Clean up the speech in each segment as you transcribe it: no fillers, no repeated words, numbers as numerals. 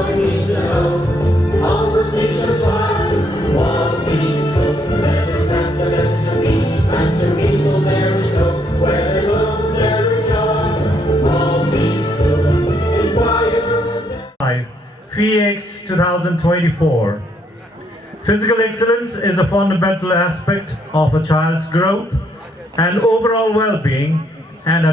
all you need to know. All those nations run, walk peaceful. Let us spread the message of peace, and to people there is hope. Where there's hope, there is God. Walk peaceful, inspire. Phy-Ex 2024. Physical excellence is a fundamental aspect of a child's growth and overall well-being and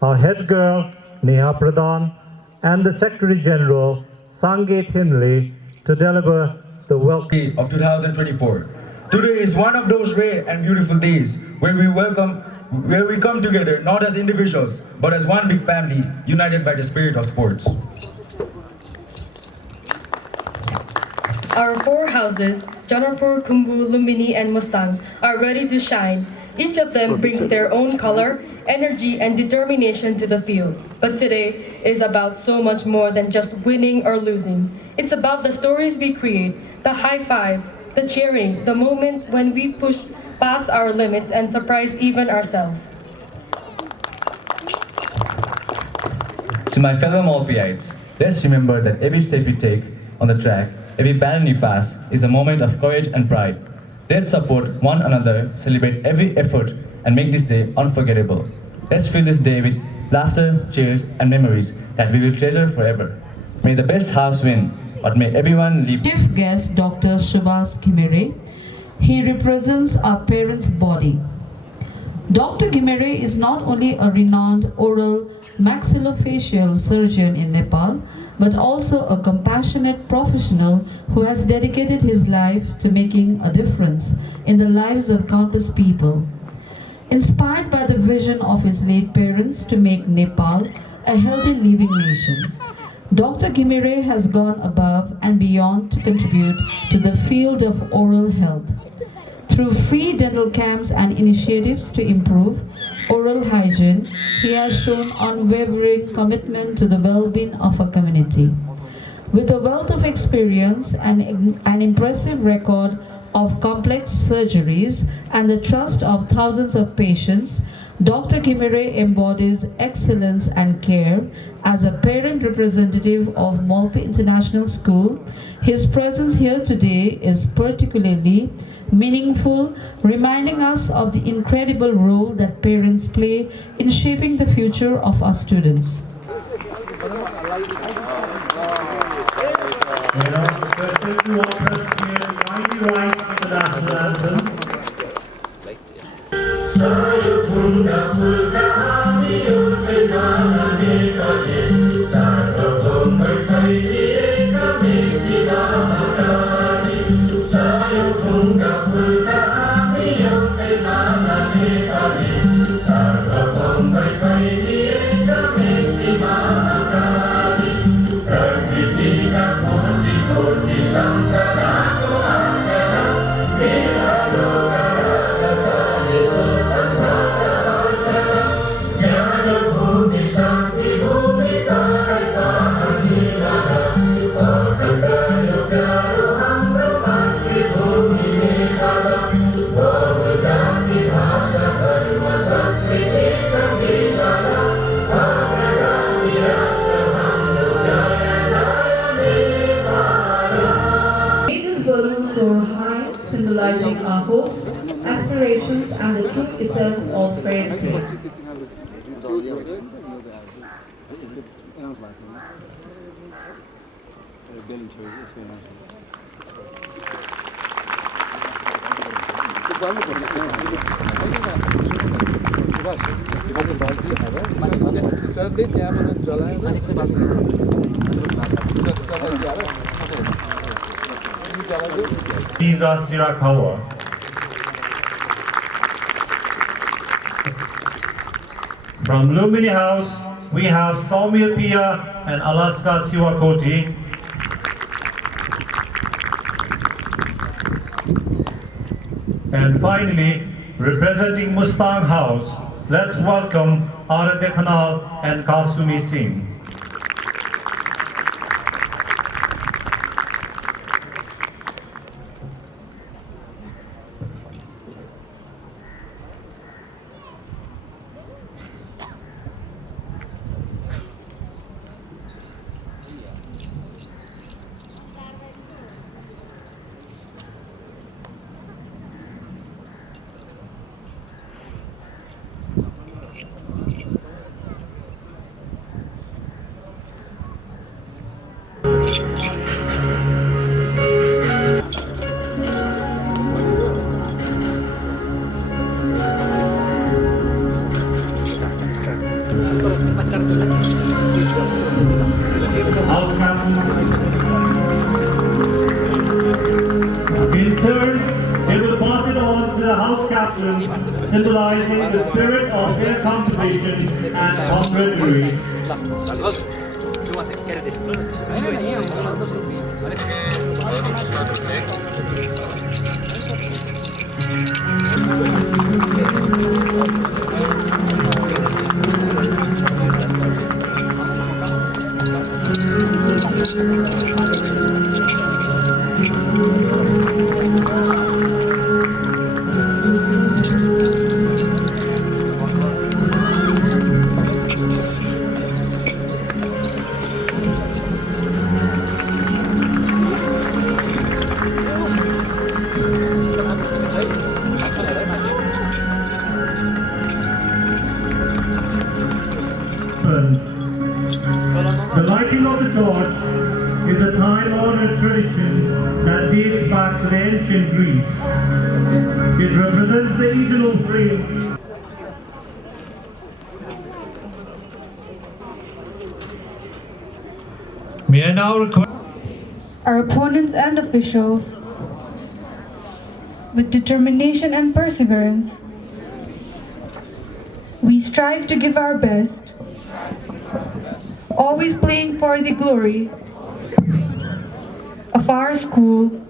our head girl, Neha Pradhan, and the Secretary General, Sangeet Hindley, to deliver the welcome Day of 2024. Today is one of those rare and beautiful days where we come together not as individuals but as one big family united by the spirit of sports. Our four houses, Janarpur, Kumbu, Lumbini, and Mustang, are ready to shine. Each of them brings their own color, energy, and determination to the field. But today is about so much more than just winning or losing. It's about the stories we create, the high fives, the cheering, the moment when we push past our limits and surprise even ourselves. To my fellow Malpiites, let's remember that every step you take on the track, every baton you pass, is a moment of courage and pride. Let's support one another, celebrate every effort, and make this day unforgettable. Let's fill this day with laughter, cheers, and memories that we will treasure forever. May the best house win, but may everyone leave. Chief guest Dr. Subhash Ghimire. He represents our parents' body. Dr. Ghimire is not only a renowned oral maxillofacial surgeon in Nepal, but also a compassionate professional who has dedicated his life to making a difference in the lives of countless people. Inspired by the vision of his late parents to make Nepal a healthy living nation, Dr. Ghimire has gone above and beyond to contribute to the field of oral health. Through free dental camps and initiatives to improve oral hygiene, he has shown unwavering commitment to the well-being of our community. With a wealth of experience and an impressive record of complex surgeries and the trust of thousands of patients, Dr. Ghimire embodies excellence and care. As a parent representative of Malpi International School, his presence here today is particularly meaningful, reminding us of the incredible role that parents play in shaping the future of our students. Soar high, symbolizing our hopes, aspirations, and the true essence of fair play. These are Sirakawa. From Lumbini House, we have Saumil Pia and Alaska Siwakoti. And finally, representing Mustang House, let's welcome Aradhya Khanal and Kasumi Singh. House captain. In turn, they will pass it on to the house captain, symbolizing the spirit of their competition and camaraderie. The lighting of the torch is a time-honored tradition that dates back to the ancient Greece. It represents the eternal flame. May I now request Our opponents and officials, with determination and perseverance, we strive to give our best, always playing for the glory of our school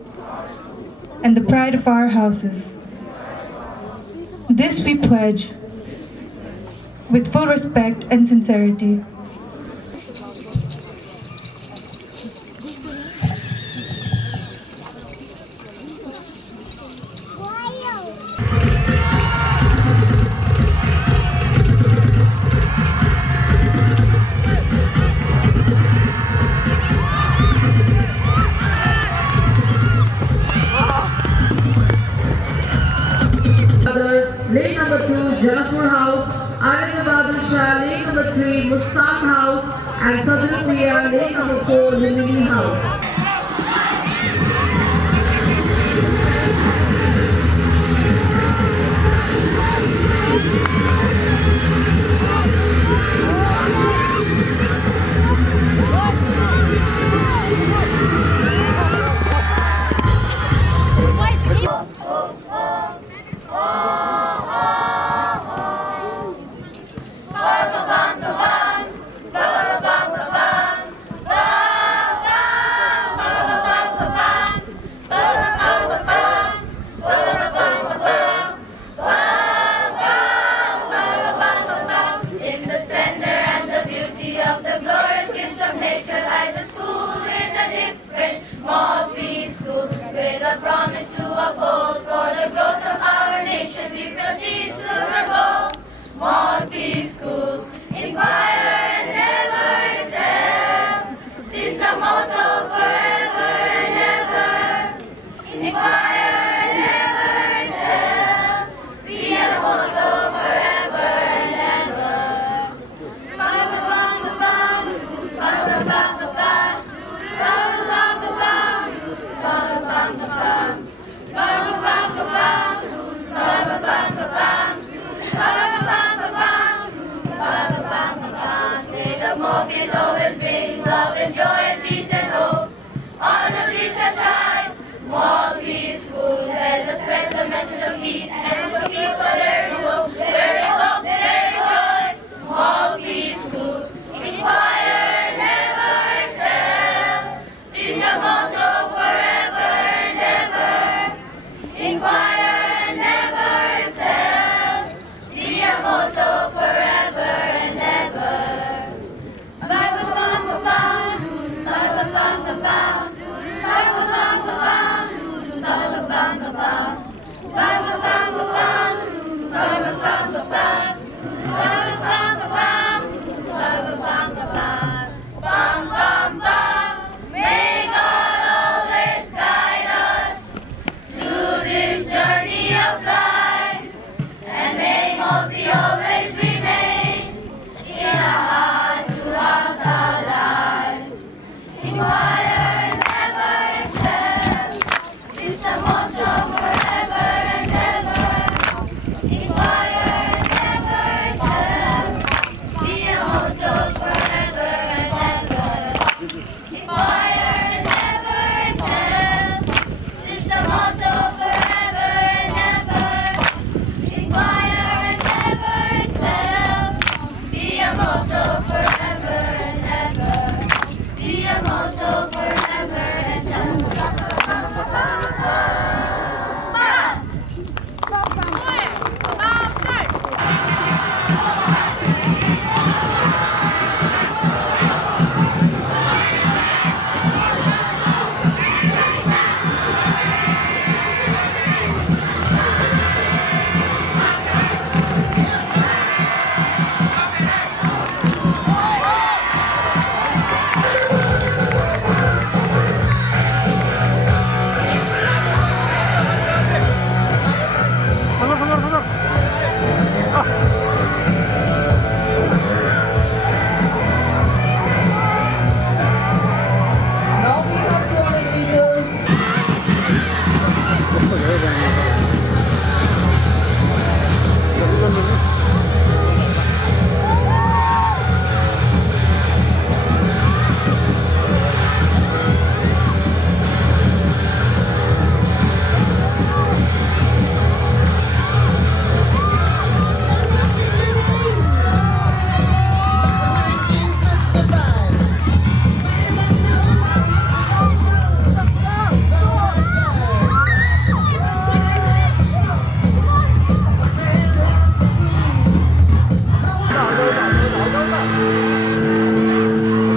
and the pride of our houses. This we pledge with full respect and sincerity. Lane number 2, Janapur House, Arvind Bahadur Shah, lane number 3, Mustang House, and Sadhru Priya, lane number 4, Lumini House. Malpi School, with a promise to uphold for the growth of our nation, we proceed to our goal. Malpi School, inquire and never excel. This a motto forever and ever. Inquire and never excel. Be a motto forever and ever. Bang bang bang, bang bang bang, bang bang bang. May the Malpi's always bring love and joy and peace and hope. On the streets shall shine Malpi School. Let us spread the message of peace and show people there is hope. There is hope, there is joy. Malpi School. Inquire, never excel. This is a motto forever and ever. Inquire and never excel. Be a motto forever and ever.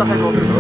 nakasuot ito?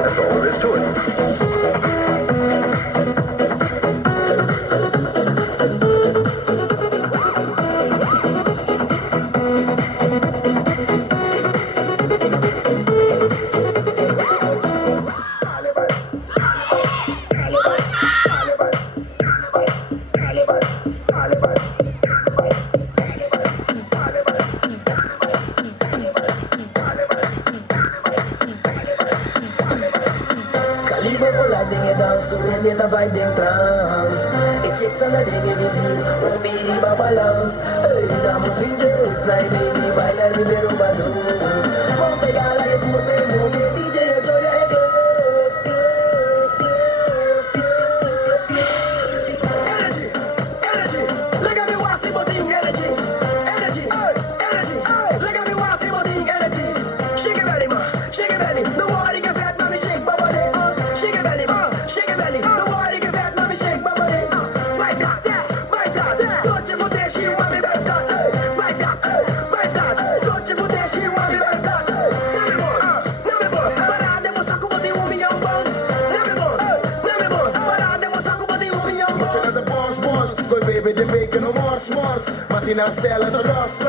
That's all there is to it. Calibre for life, ding it dance to it, get a vibe, ding trance. It chicks on the ding it visit, won't be the balance. Hey, damos finger, fly baby, baila libero badu. Pompe gala e purpe, muove DJ e gioia e energy, energy, look at me wasi body energy, energy, energy, look at me wasi body energy. Shake your belly, ma, shake your belly. Nobody can fat, mommy shake my body. Shake your belly, ma, shake your belly. Nobody can fat, mommy shake my body. My God, my God, don't you for that she want me back, God. My God, don't you for that she want me back, God. Never boss, but I never suck up the woman young bones. Never boss, but I never suck up the woman young bones. As a boss, go baby, they making no more smarts. Matina stella, the lost.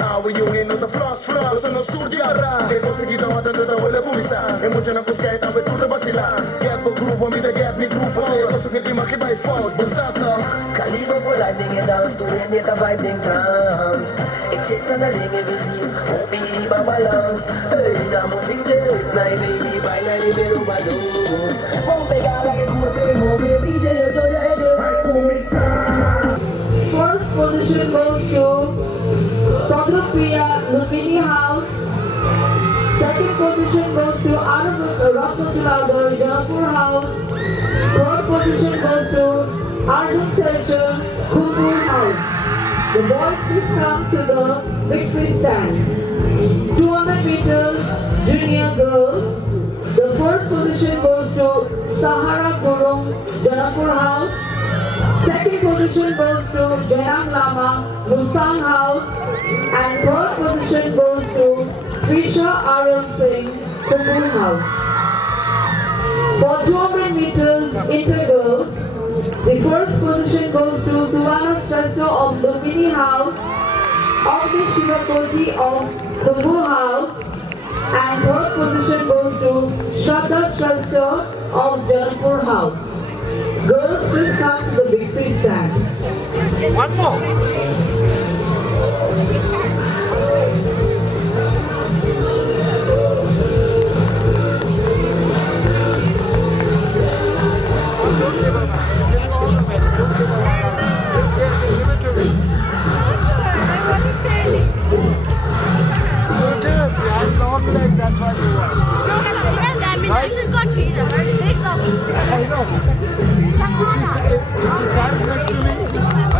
How are you in the floss? So no studio, e consegui da outra da olha vomisa. E mucho na cuscaeta, ve tudo vacilar. Get the groove, me the get me groove. Say, eu sou que te marque by fault, but sata. Calibre for life, ding it dance to it, get a vibe, ding trance. It chicks on the ding it visit, won't be the balance. Hey, damos finger, fly baby, baila libero badu. Pompe gala e purpe, muove DJ e gioia e First position goes to Sadrupriya Lumini House. Second position goes to Ramotulagor Janapur House. Third position goes to Arjun Serjan Kumbur House. The boys please come to the victory stand. 200 meters junior girls. The first position goes to Sahara Gurung Janapur House. Second position goes to Janam Lama Mustang House. And third position goes to Trisha Arun Singh Kumbur House. For 200 meters intergirls, the first position goes to Suvana Srestha of Lumini House, Agni Shivakoti of Kumbur House, and third position goes to Shraddha Srestha of Janapur House. Girls, please come to the victory stand. One more.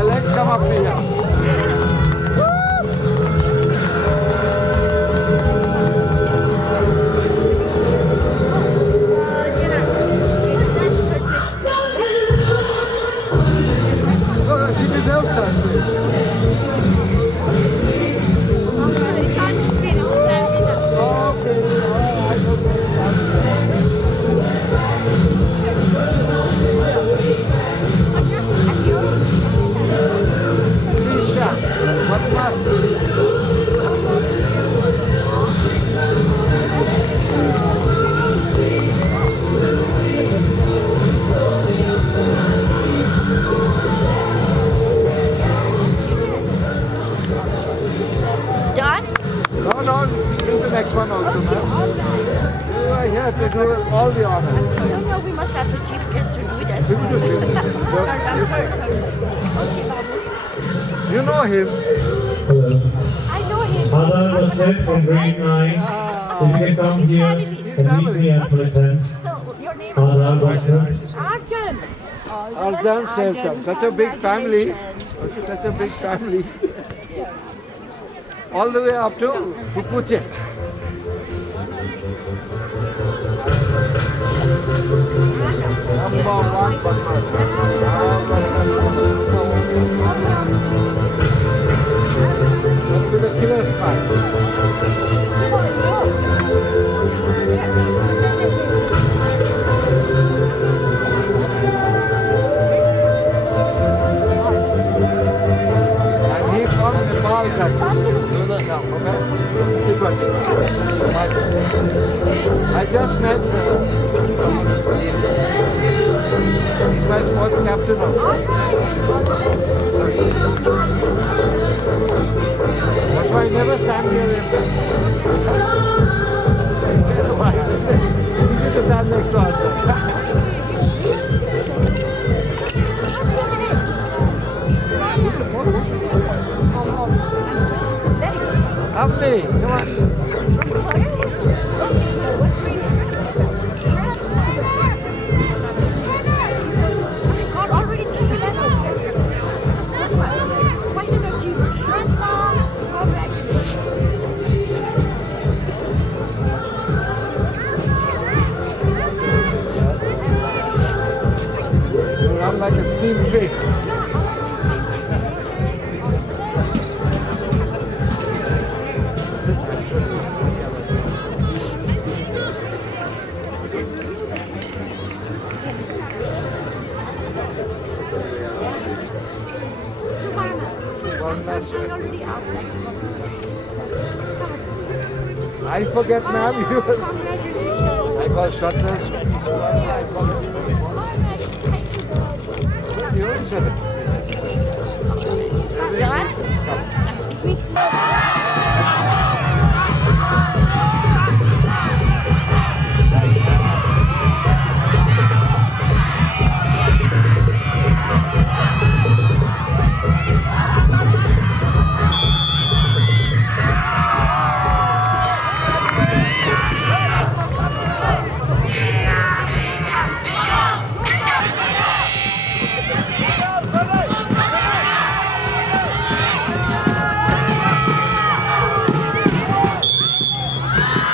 Let's come up here. next one also, ma'am. You are here to do all the honors. No, we must have the chief guest to do that. You know him. I know him. Adar was left from grade 9. If you can come here and meet me and pretend. So, your name Adar was left. Arjun. Arjun Seltam. Such a big family. Okay, such a big family. All the way up to Fukuche. know. That's why I never stand near him. You need to stand next to us. Lovely, come on. I'm like a steam train. I forget, ma'am. I call shutters. You answer it.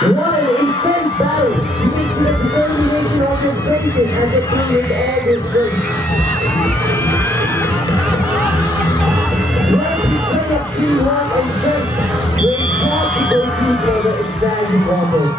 What an intense battle! You can see the determination on their faces as they cleared all this weight. Malpi straight up Q1 and strength, where he fought to go through for the exciting offers.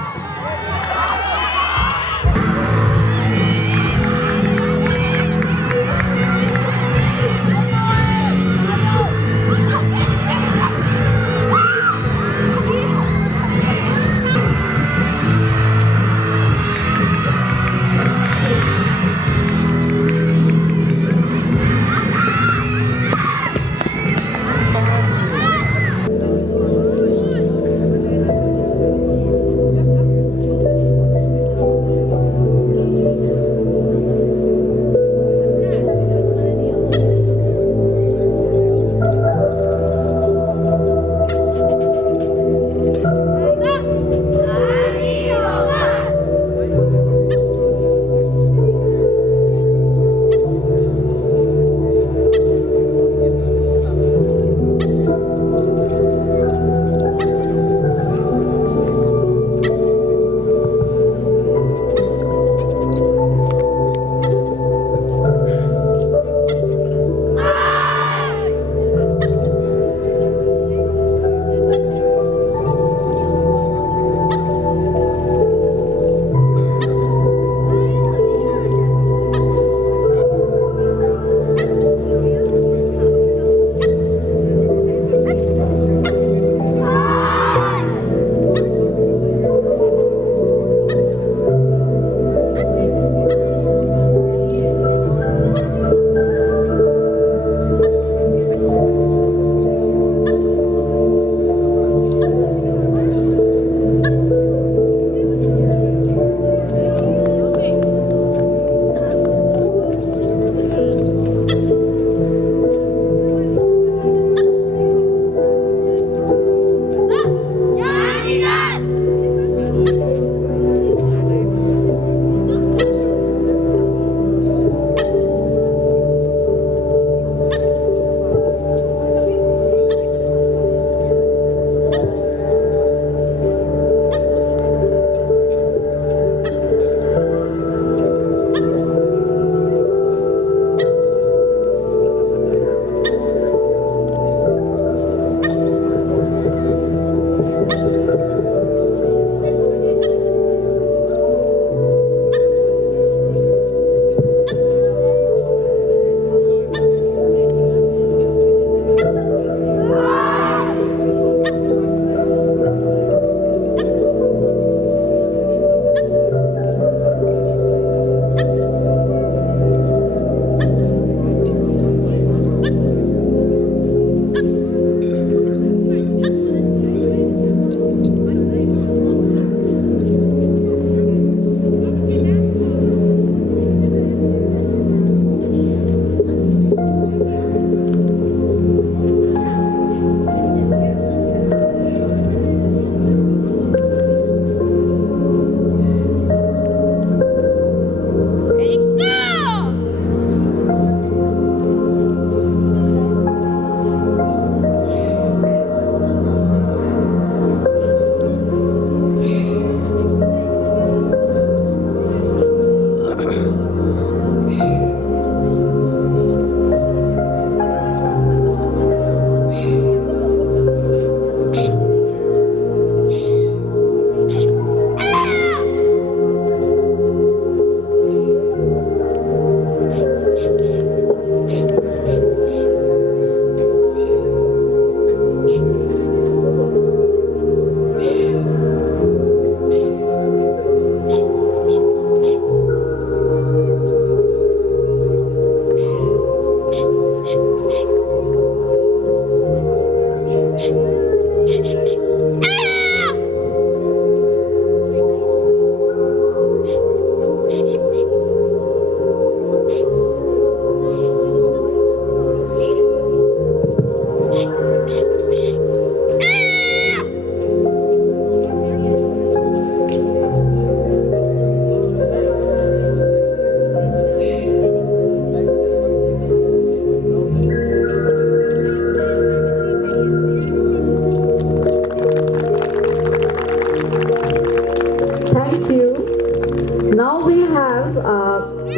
have,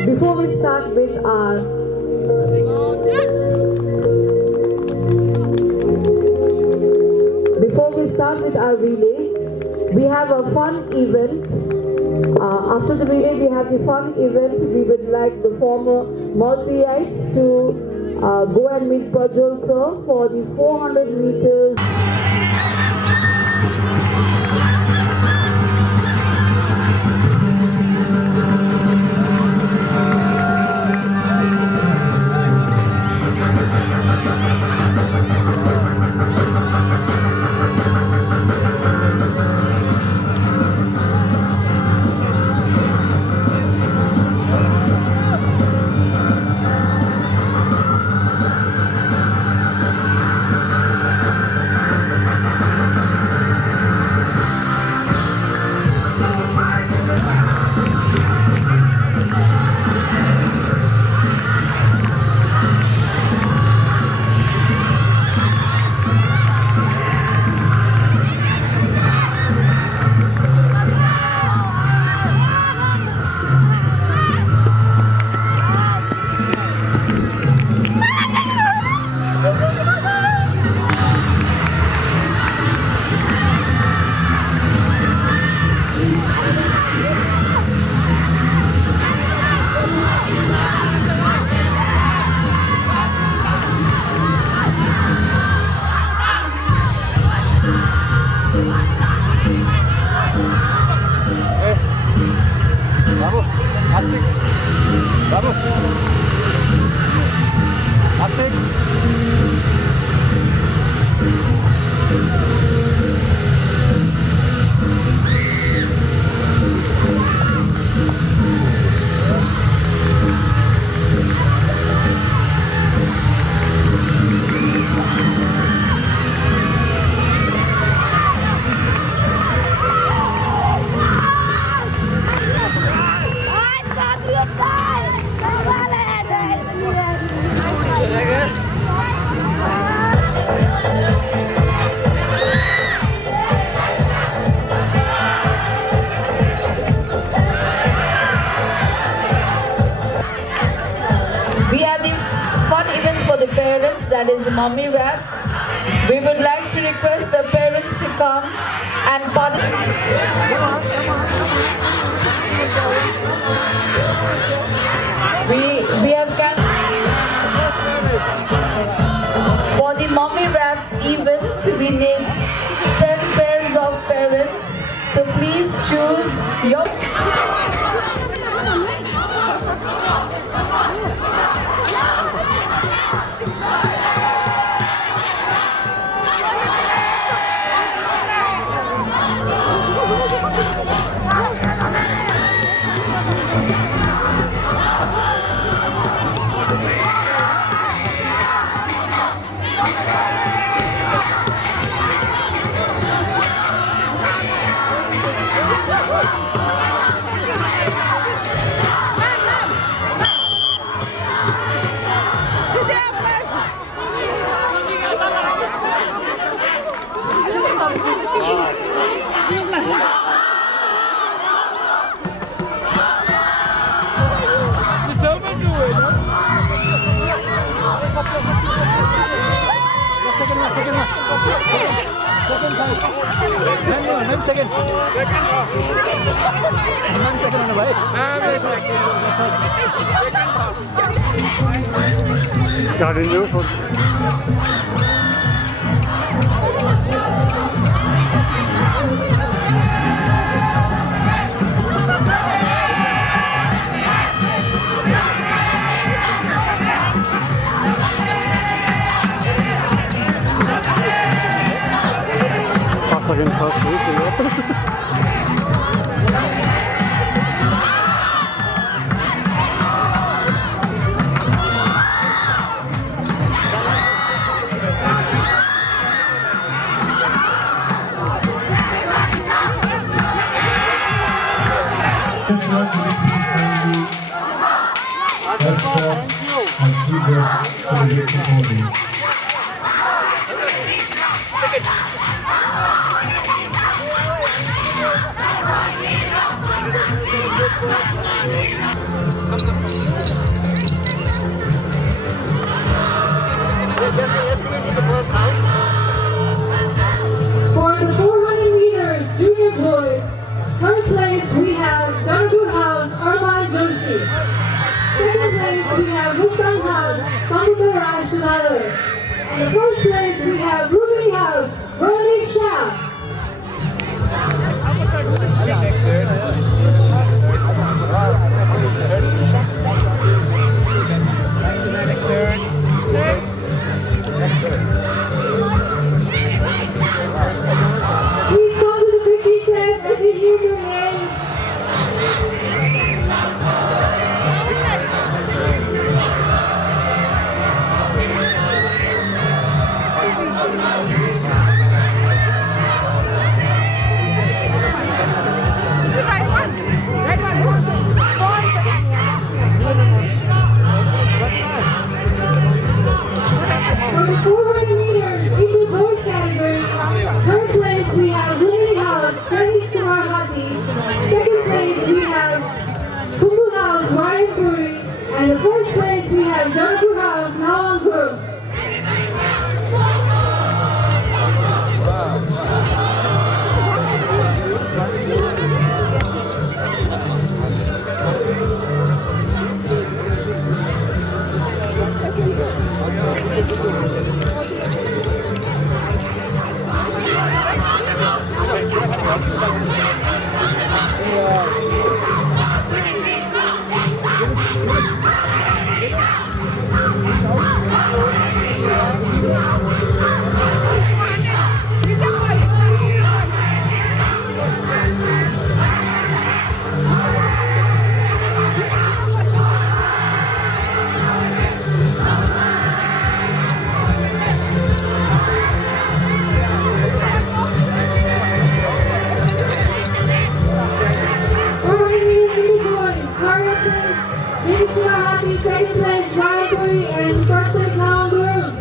before we start with our relay, we have a fun event. After the relay, we have the fun event. We would like the former Malpiites to go and meet Prajwal sir for the 400 meters. That is the mummy wrap. We would like to request the parents to come and participate. We have for the mummy wrap event we need 10 pairs of parents. So please choose your. For the 400 meters junior boys, third place we have Gunnerwood House, Armand Joshi. Second place we have Mustang House, Kambuka Raj Sunadar. And the first place we have Ruby House, Veronica Shah. Please come to the victory tent as you hear your names. For the 400 meters in the boys category, third place we have Women House, Chinese Kumar Hati. Second place we have Kumbu House, Ryan Curry. And the first place we have Jonapur House, Nawang Girls. Second place, Ryan Curry, and first place, Nawang Girls.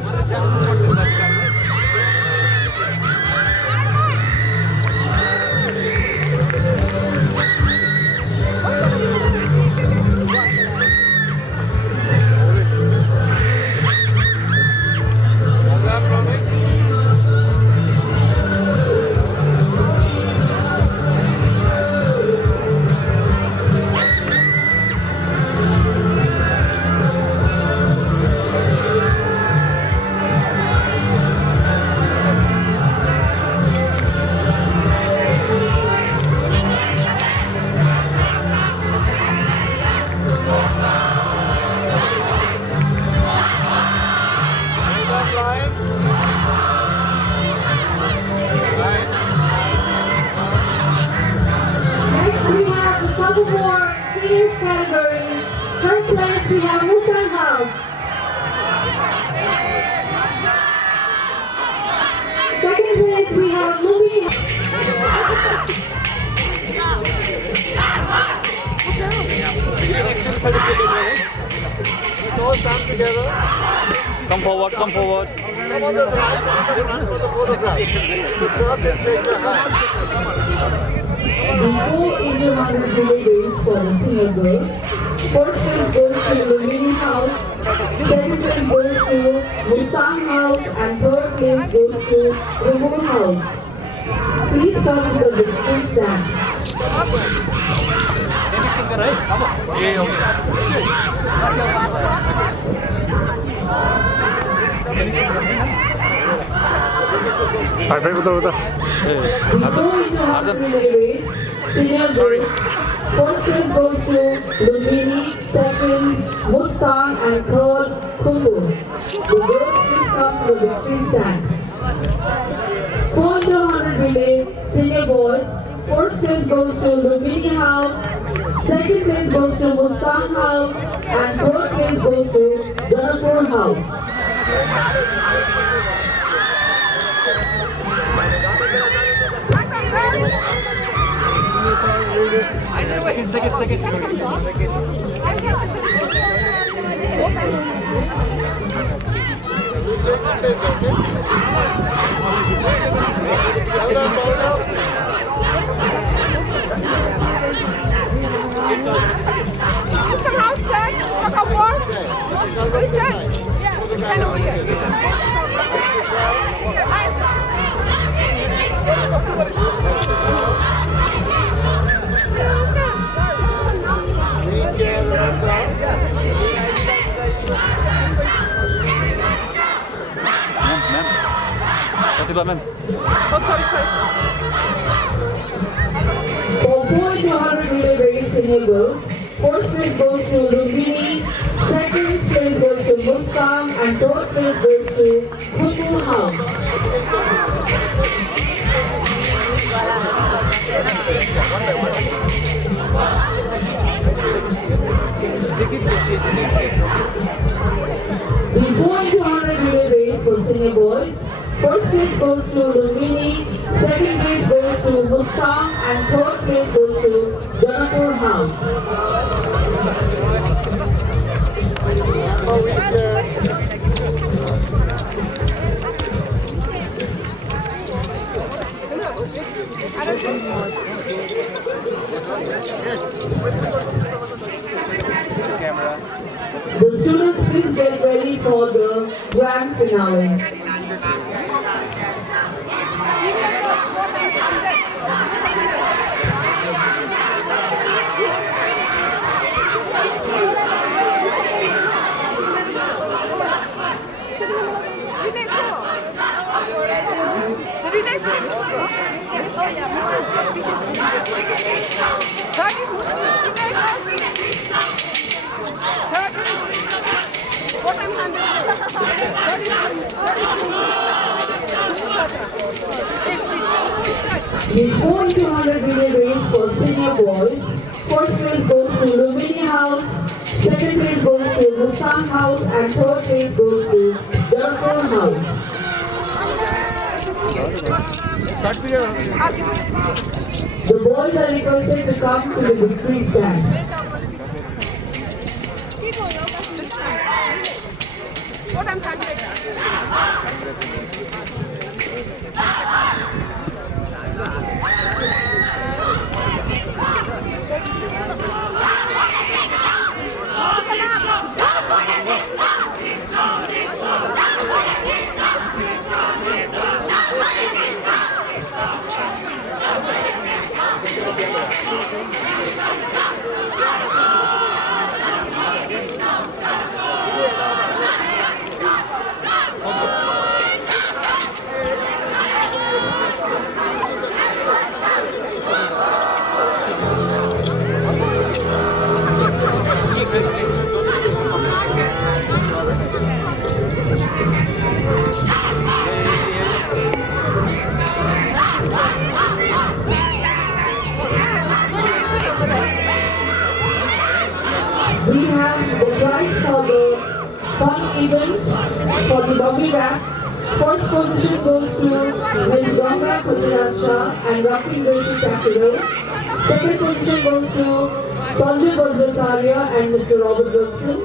Next we have the couple more seniors category. First place we have Mustang House. Second place we have Lumi. All stand together. Come forward, come forward. Come on the side. For the photograph. Stop and shake your hand. The full Indian Modern relay race for the senior girls. First place goes to the Mini House. Second place goes to Mustang House. And third place goes to the Moon House. Please come to the victory stand. Before we know the relay race, senior girls, first place goes to Lumini, second Mustang, and third Kumbu. The girls please come to the victory stand. 400 relay, senior boys, first place goes to Lumini House, second place goes to Mustang House, and third place goes to Jonapur House. For 400 relay race senior girls, first place goes to Lumbini, second place goes to Mustang, and third place goes to Kutu House. The 400 relay race for senior boys, first place goes to Lumbini, second place goes to Mustang, and third place goes to Janapur House. The students, please get ready for the grand finale. The 4x200 relay race for senior boys, first place goes to Lumbini House, second place goes to Mustang House, and third place goes to Janapur House. The boys are requested to come to the victory stand. We have the prize for the fun event for the Bobby Rap. First position goes to Ms. Ganga Kudiracha and Rafi Virgin Capital. Second position goes to Sanjay Bajrataria and Mr. Robert Wilson.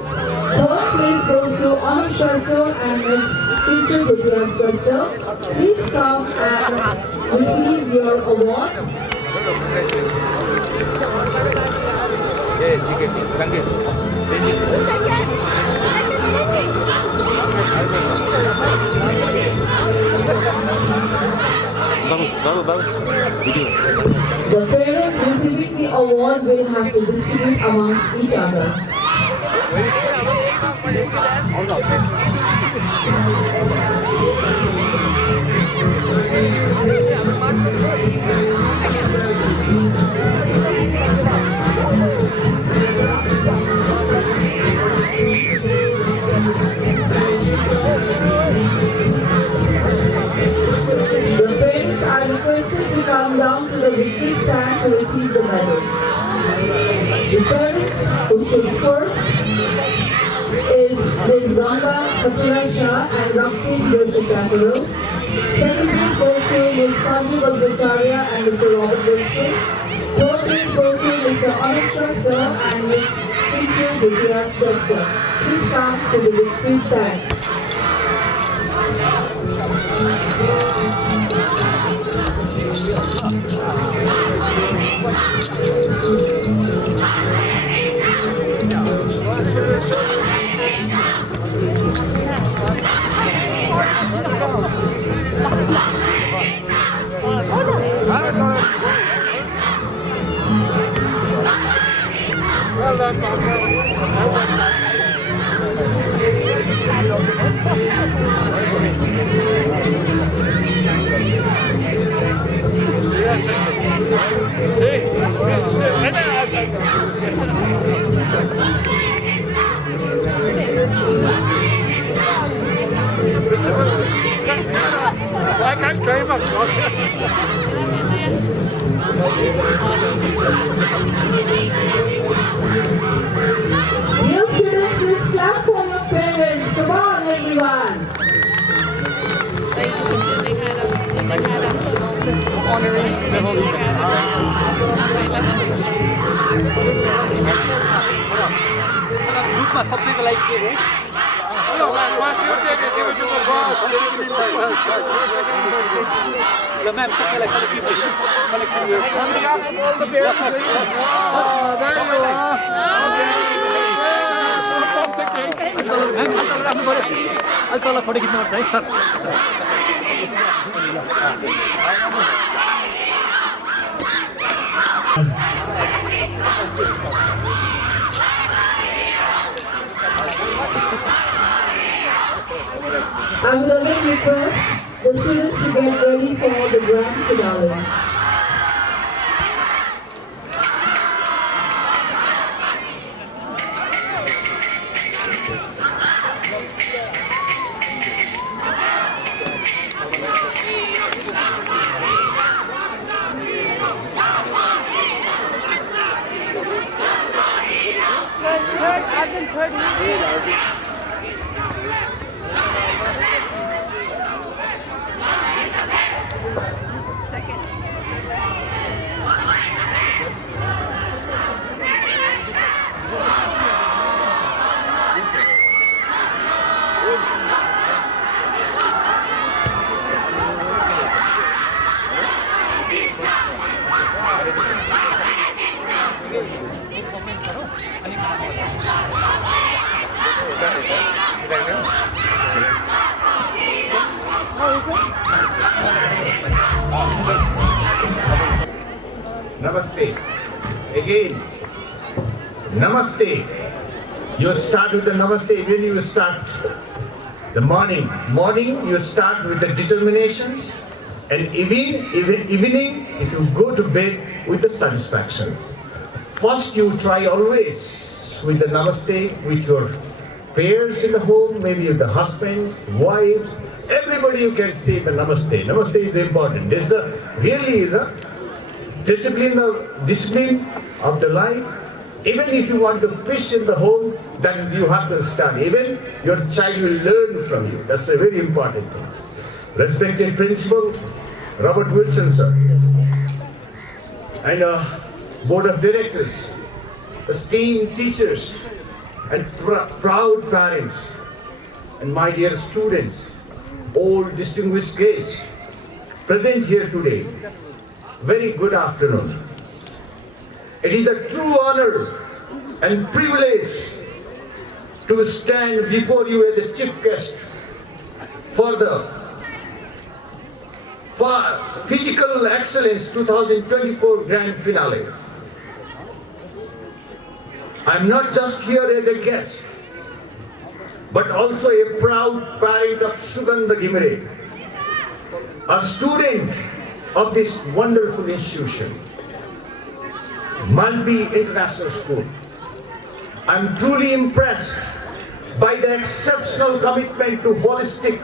Third place goes to Anand Shrestha and Ms. Teacher Gudiracha Shrestha. Please come and receive your awards. The parents receiving the awards will have to distribute amongst each other. The parents are requested to come down to the victory stand to receive the medals. The parents who stood first is Ms. Ganga Katurasha and Rakti Virgin. Second place goes to Ms. Sanju Bajrataria and Mr. Robert Wilson. Third place goes to Mr. Anand Shrestha and Ms. Teacher Gudiracha Shrestha. Please come to the victory stand. Well done, Malcolm. No, man, first you take it, give it to the boss. There you are. I would again request the students to get ready for the grand finale. Namaste. Again, Namaste. You start with the Namaste when you start the morning. Morning you start with the determinations, and evening if you go to bed with the satisfaction. First you try always with the Namaste with your pairs in the home, maybe with the husbands, wives, everybody you can say the Namaste. Namaste is important. This really is a discipline of the life. Even if you want to fish in the home, that is you have to start. Even your child will learn from you. That's a very important thing. Respected principal, Robert Wilson, sir, and board of directors, esteemed teachers, and proud parents, and my dear students, all distinguished guests present here today. Very good afternoon. It is a true honor and privilege to stand before you as a chief guest for the Physical Excellence 2024 Grand Finale. I am not just here as a guest, but also a proud parent of Subhash Ghimire, a student of this wonderful institution, Malpi International School. I am truly impressed by the exceptional commitment to holistic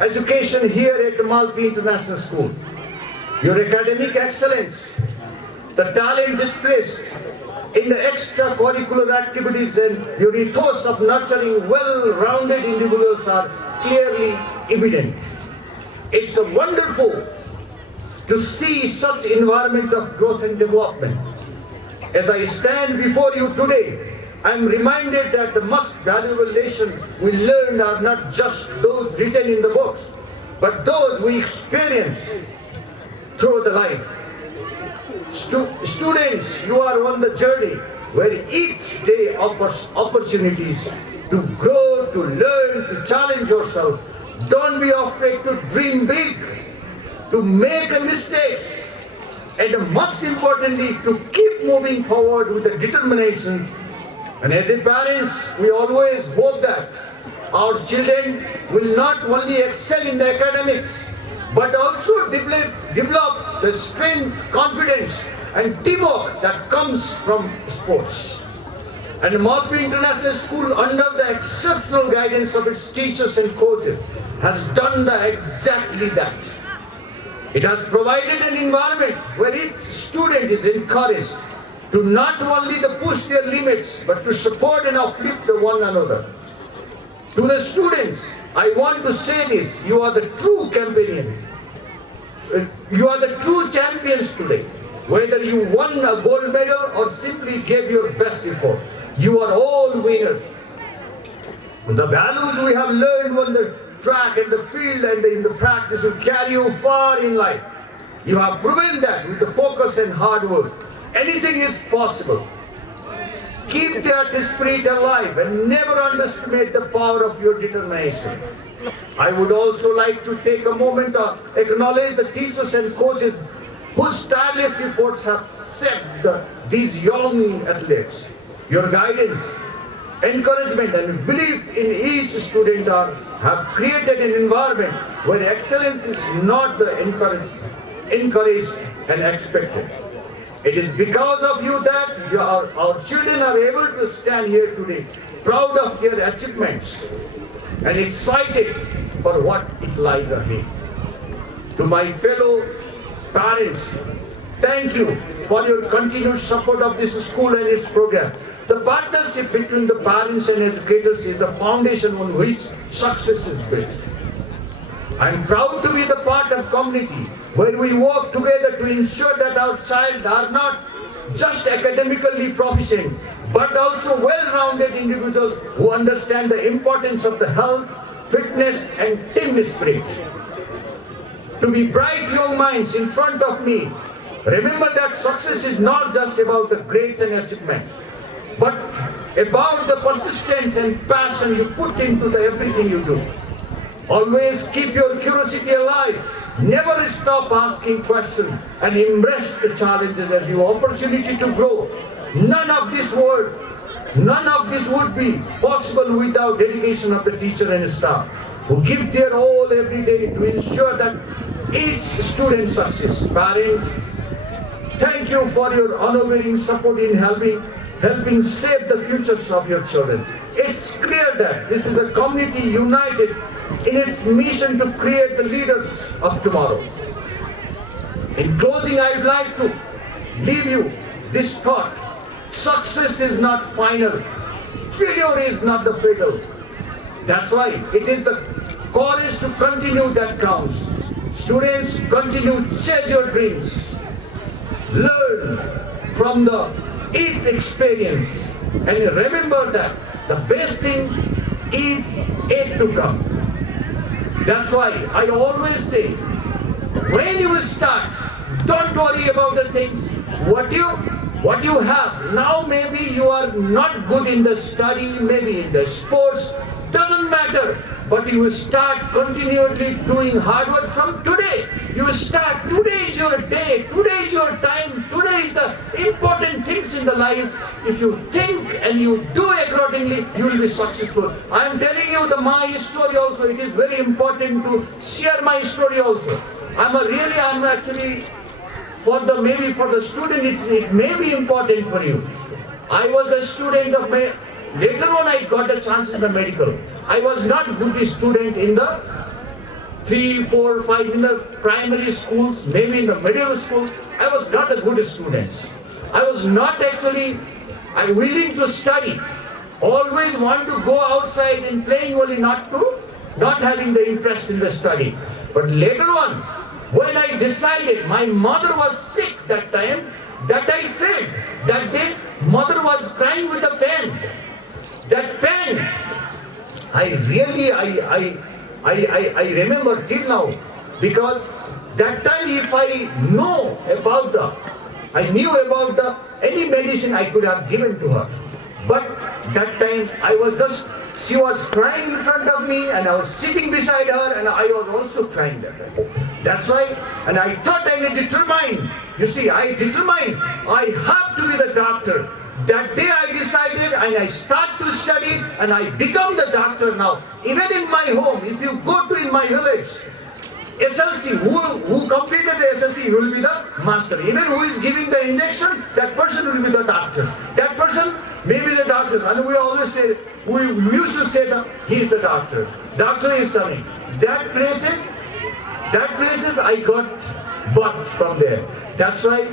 education here at Malpi International School. Your academic excellence, the talent displayed in the extracurricular activities, and your ethos of nurturing well-rounded individuals are clearly evident. It's wonderful to see such environment of growth and development. As I stand before you today, I am reminded that the most valuable lessons we learn are not just those written in the books, but those we experience through the life. Students, you are on the journey where each day offers opportunities to grow, to learn, to challenge yourself. Don't be afraid to dream big, to make mistakes, and most importantly, to keep moving forward with the determinations. And as a parents, we always hope that our children will not only excel in the academics, but also develop the strength, confidence, and teamwork that comes from sports. And Malpi International School, under the exceptional guidance of its teachers and coaches, has done exactly that. It has provided an environment where each student is encouraged to not only push their limits, but to support and uplift one another. To the students, I want to say this: you are the true companions. You are the true champions today. Whether you won a gold medal or simply gave your best effort, you are all winners. The values we have learned on the track and the field and in the practice will carry you far in life. You have proven that with the focus and hard work. Anything is possible. Keep that spirit alive and never underestimate the power of your determination. I would also like to take a moment to acknowledge the teachers and coaches whose tireless efforts have shaped these young athletes. Your guidance, encouragement and belief in each student have created an environment where excellence is not encouraged and expected. It is because of you that our children are able to stand here today, proud of their achievements and excited for what it lies ahead. To my fellow parents, thank you for your continued support of this school and its program. The partnership between the parents and educators is the foundation on which success is built. I am proud to be the part of community where we work together to ensure that our child are not just academically proficient, but also well-rounded individuals who understand the importance of the health, fitness and team spirit. To be bright young minds in front of me, remember that success is not just about the grades and achievements, but about the persistence and passion you put into everything you do. Always keep your curiosity alive. Never stop asking questions and embrace the challenges as your opportunity to grow. None of this would be possible without dedication of the teacher and staff who give their all every day to ensure that each student success. Parents, thank you for your unwavering support in helping shape the futures of your children. It's clear that this is a community united in its mission to create the leaders of tomorrow. In closing, I would like to leave you this thought. Success is not final. Failure is not the fatal. That's why it is the courage to continue that counts. Students, continue to chase your dreams. Learn from each experience and remember that the best thing is yet to come. That's why I always say, when you start, don't worry about the things. What you have. Now maybe you are not good in the study, maybe in the sports, doesn't matter. But you start continually doing hard work from today. You start, today is your day, today is your time, today is the important things in the life. If you think and you do accordingly, you will be successful. I am telling you my story also. It is very important to share my story also. I'm actually, maybe for the student, it may be important for you. I was a student of later on I got a chance in the medical. I was not good student in the 3, 4, 5 in the primary schools, maybe in the middle school. I was not a good student. I was not actually willing to study. Always want to go outside and playing only, not having the interest in the study. But later on, when I decided, my mother was sick that time, that I felt. That day, mother was crying with a pen. That pen, I remember till now, because that time if I knew about any medicine I could have given to her. But that time she was crying in front of me and I was sitting beside her and I was also crying that time. That's why, and I thought I determined, you see, I determined, I have to be the doctor. That day I decided and I start to study and I become the doctor now. Even in my home, if you go to in my village, SLC, who completed the SLC, he will be the master. Even who is giving the injection, that person will be the doctor. That person may be the doctor. And we always say, we used to say that he is the doctor. Doctor is coming. That places I got birth from there. That's why.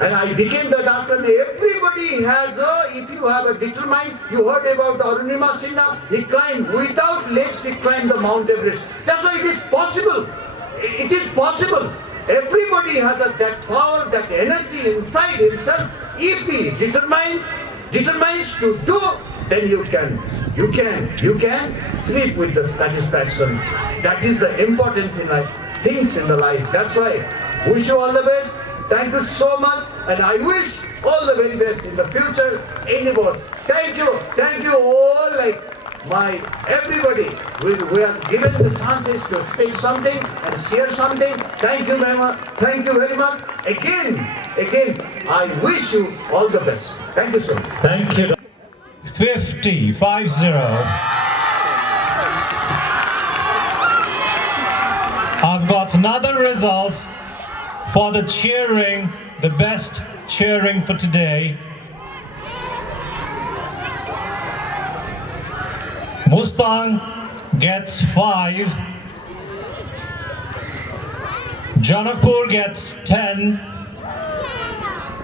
And I became the doctor. Everybody has if you have a determined, you heard about the Arunima Sinha, he climbed, without legs he climbed the Mount Everest. That's why it is possible. It is possible. Everybody has that power, that energy inside himself. If he determines to do, then you can you can sleep with the satisfaction. That is the important things in the life. That's why wish you all the best. Thank you so much, and I wish all the very best in the future endeavors. Thank you all, everybody who has given the chances to speak something and share something. Thank you very much. Thank you very much. Again, I wish you all the best. Thank you so much. Thank you. 50. I've got another result for the cheering, the best cheering for today. Mustang gets 5. Janapur gets 10.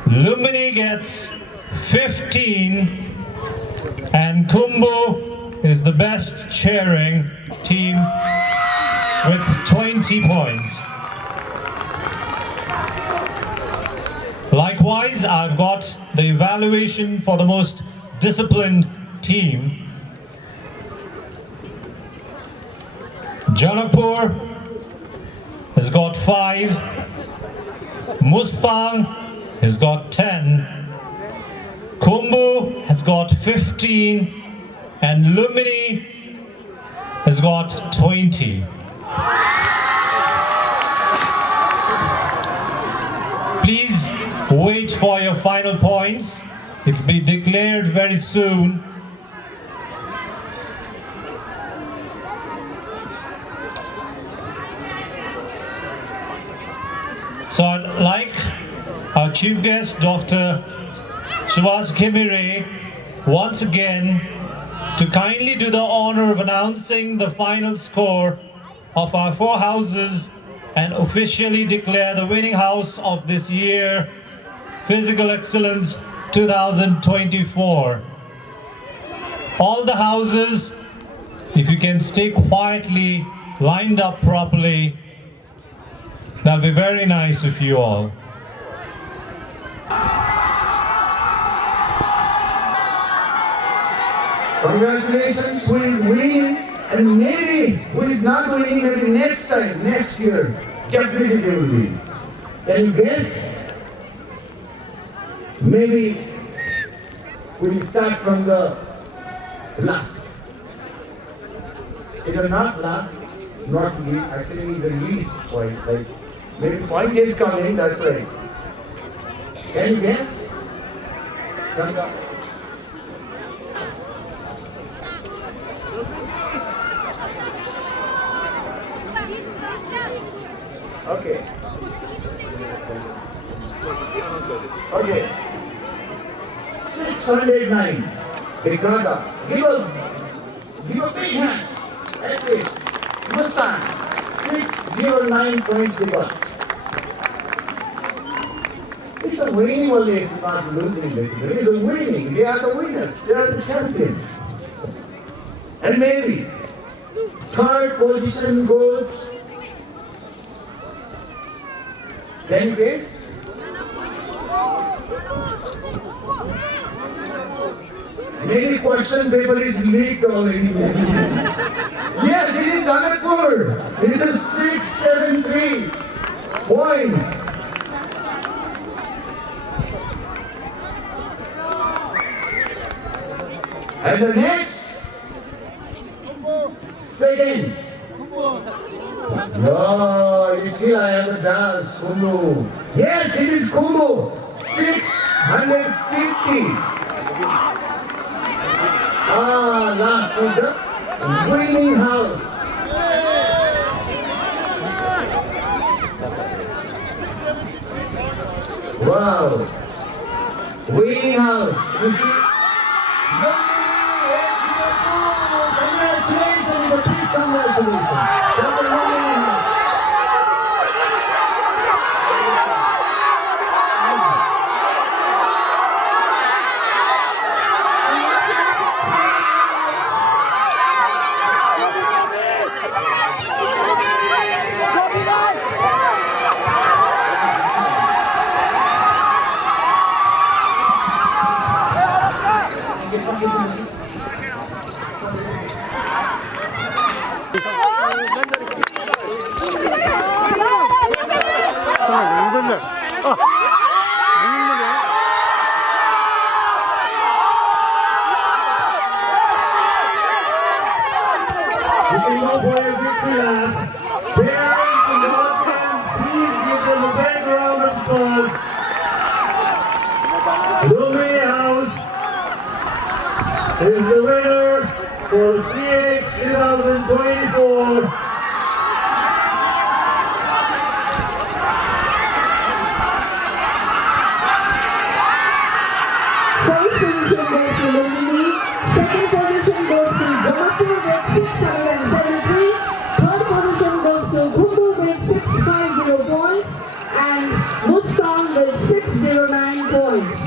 Lumini gets 15. And Kumbu is the best cheering team with 20 points. Likewise, I've got the evaluation for the most disciplined team. Janapur has got 5. Mustang has got 10. Kumbu has got 15. And Lumini has got 20. Please wait for your final points. It will be declared very soon. So I'd like our chief guest, Dr. Subhash Ghimire, once again to kindly do the honor of announcing the final score of our 4 houses and officially declare the winning house of this year, Physical Excellence 2024. All the houses, if you can stay quietly, lined up properly, that'll be very nice of you all. Congratulations who is winning, and maybe who is not winning, maybe next time, next year, definitely they will win. Can you guess? Maybe we will start from the last. Is it not last? Not least, actually the least point. Maybe point is coming, that's right. Can you guess? Okay. 609. Big Gaga. Give a big hand. At least. Mustang. 609 points they got. It's a winning only, it's not losing basically. It's a winning. They are the winners. They are the champions. And maybe third position goes. Can you guess? Maybe question paper is leaked already. Yes, it is Anandpur. It is 673 points. And the next, second. No, you see I have a dance, Kumbu. Yes, it is Kumbu. 650. Last was the winning house. Wow. Winning house. You see? Congratulations, the big congratulations. can go for a victory lap. Parents and guardians, please give them a big round of applause. Lumini House is the winner for the Phy-Ex 2024. First position goes to Lumini. Second position goes to Jaipur with 673. Third position goes to Ghumbu with 650 points. And Mustang with 609 points.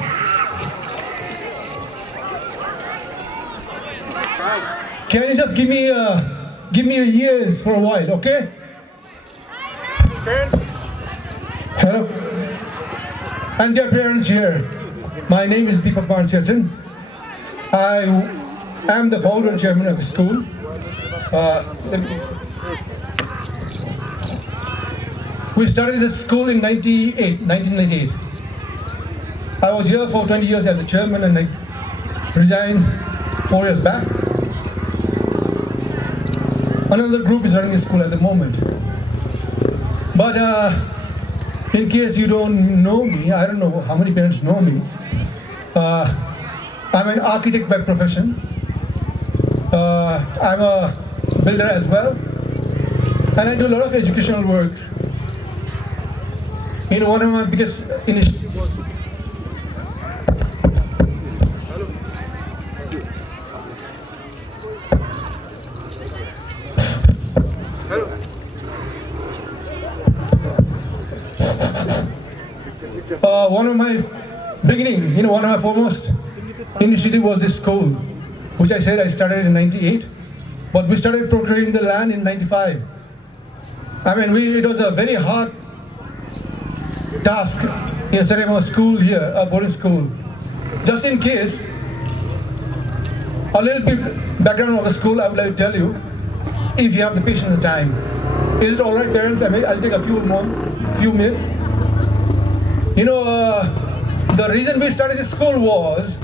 Can you just give me a years for a while, okay? Hello? And dear parents here, my name is Deepak Surgeon. I am the founder and chairman of the school. We started this school in 1998. I was here for 20 years as the chairman and I resigned 4 years back. Another group is running the school at the moment. But in case you don't know me, I don't know how many parents know me. I'm an architect by profession. I'm a builder as well. And I do a lot of educational works. You know, one of my biggest initiatives was one of my beginning, one of my foremost initiative was this school, which I said I started in 98, but we started procuring the land in 95. I mean, it was a very hard task in setting up a school here, a boarding school. Just in case, a little bit background of the school, I would like to tell you, if you have the patience and time. Is it all right, parents? I'll take a few minutes. The reason we started this school was,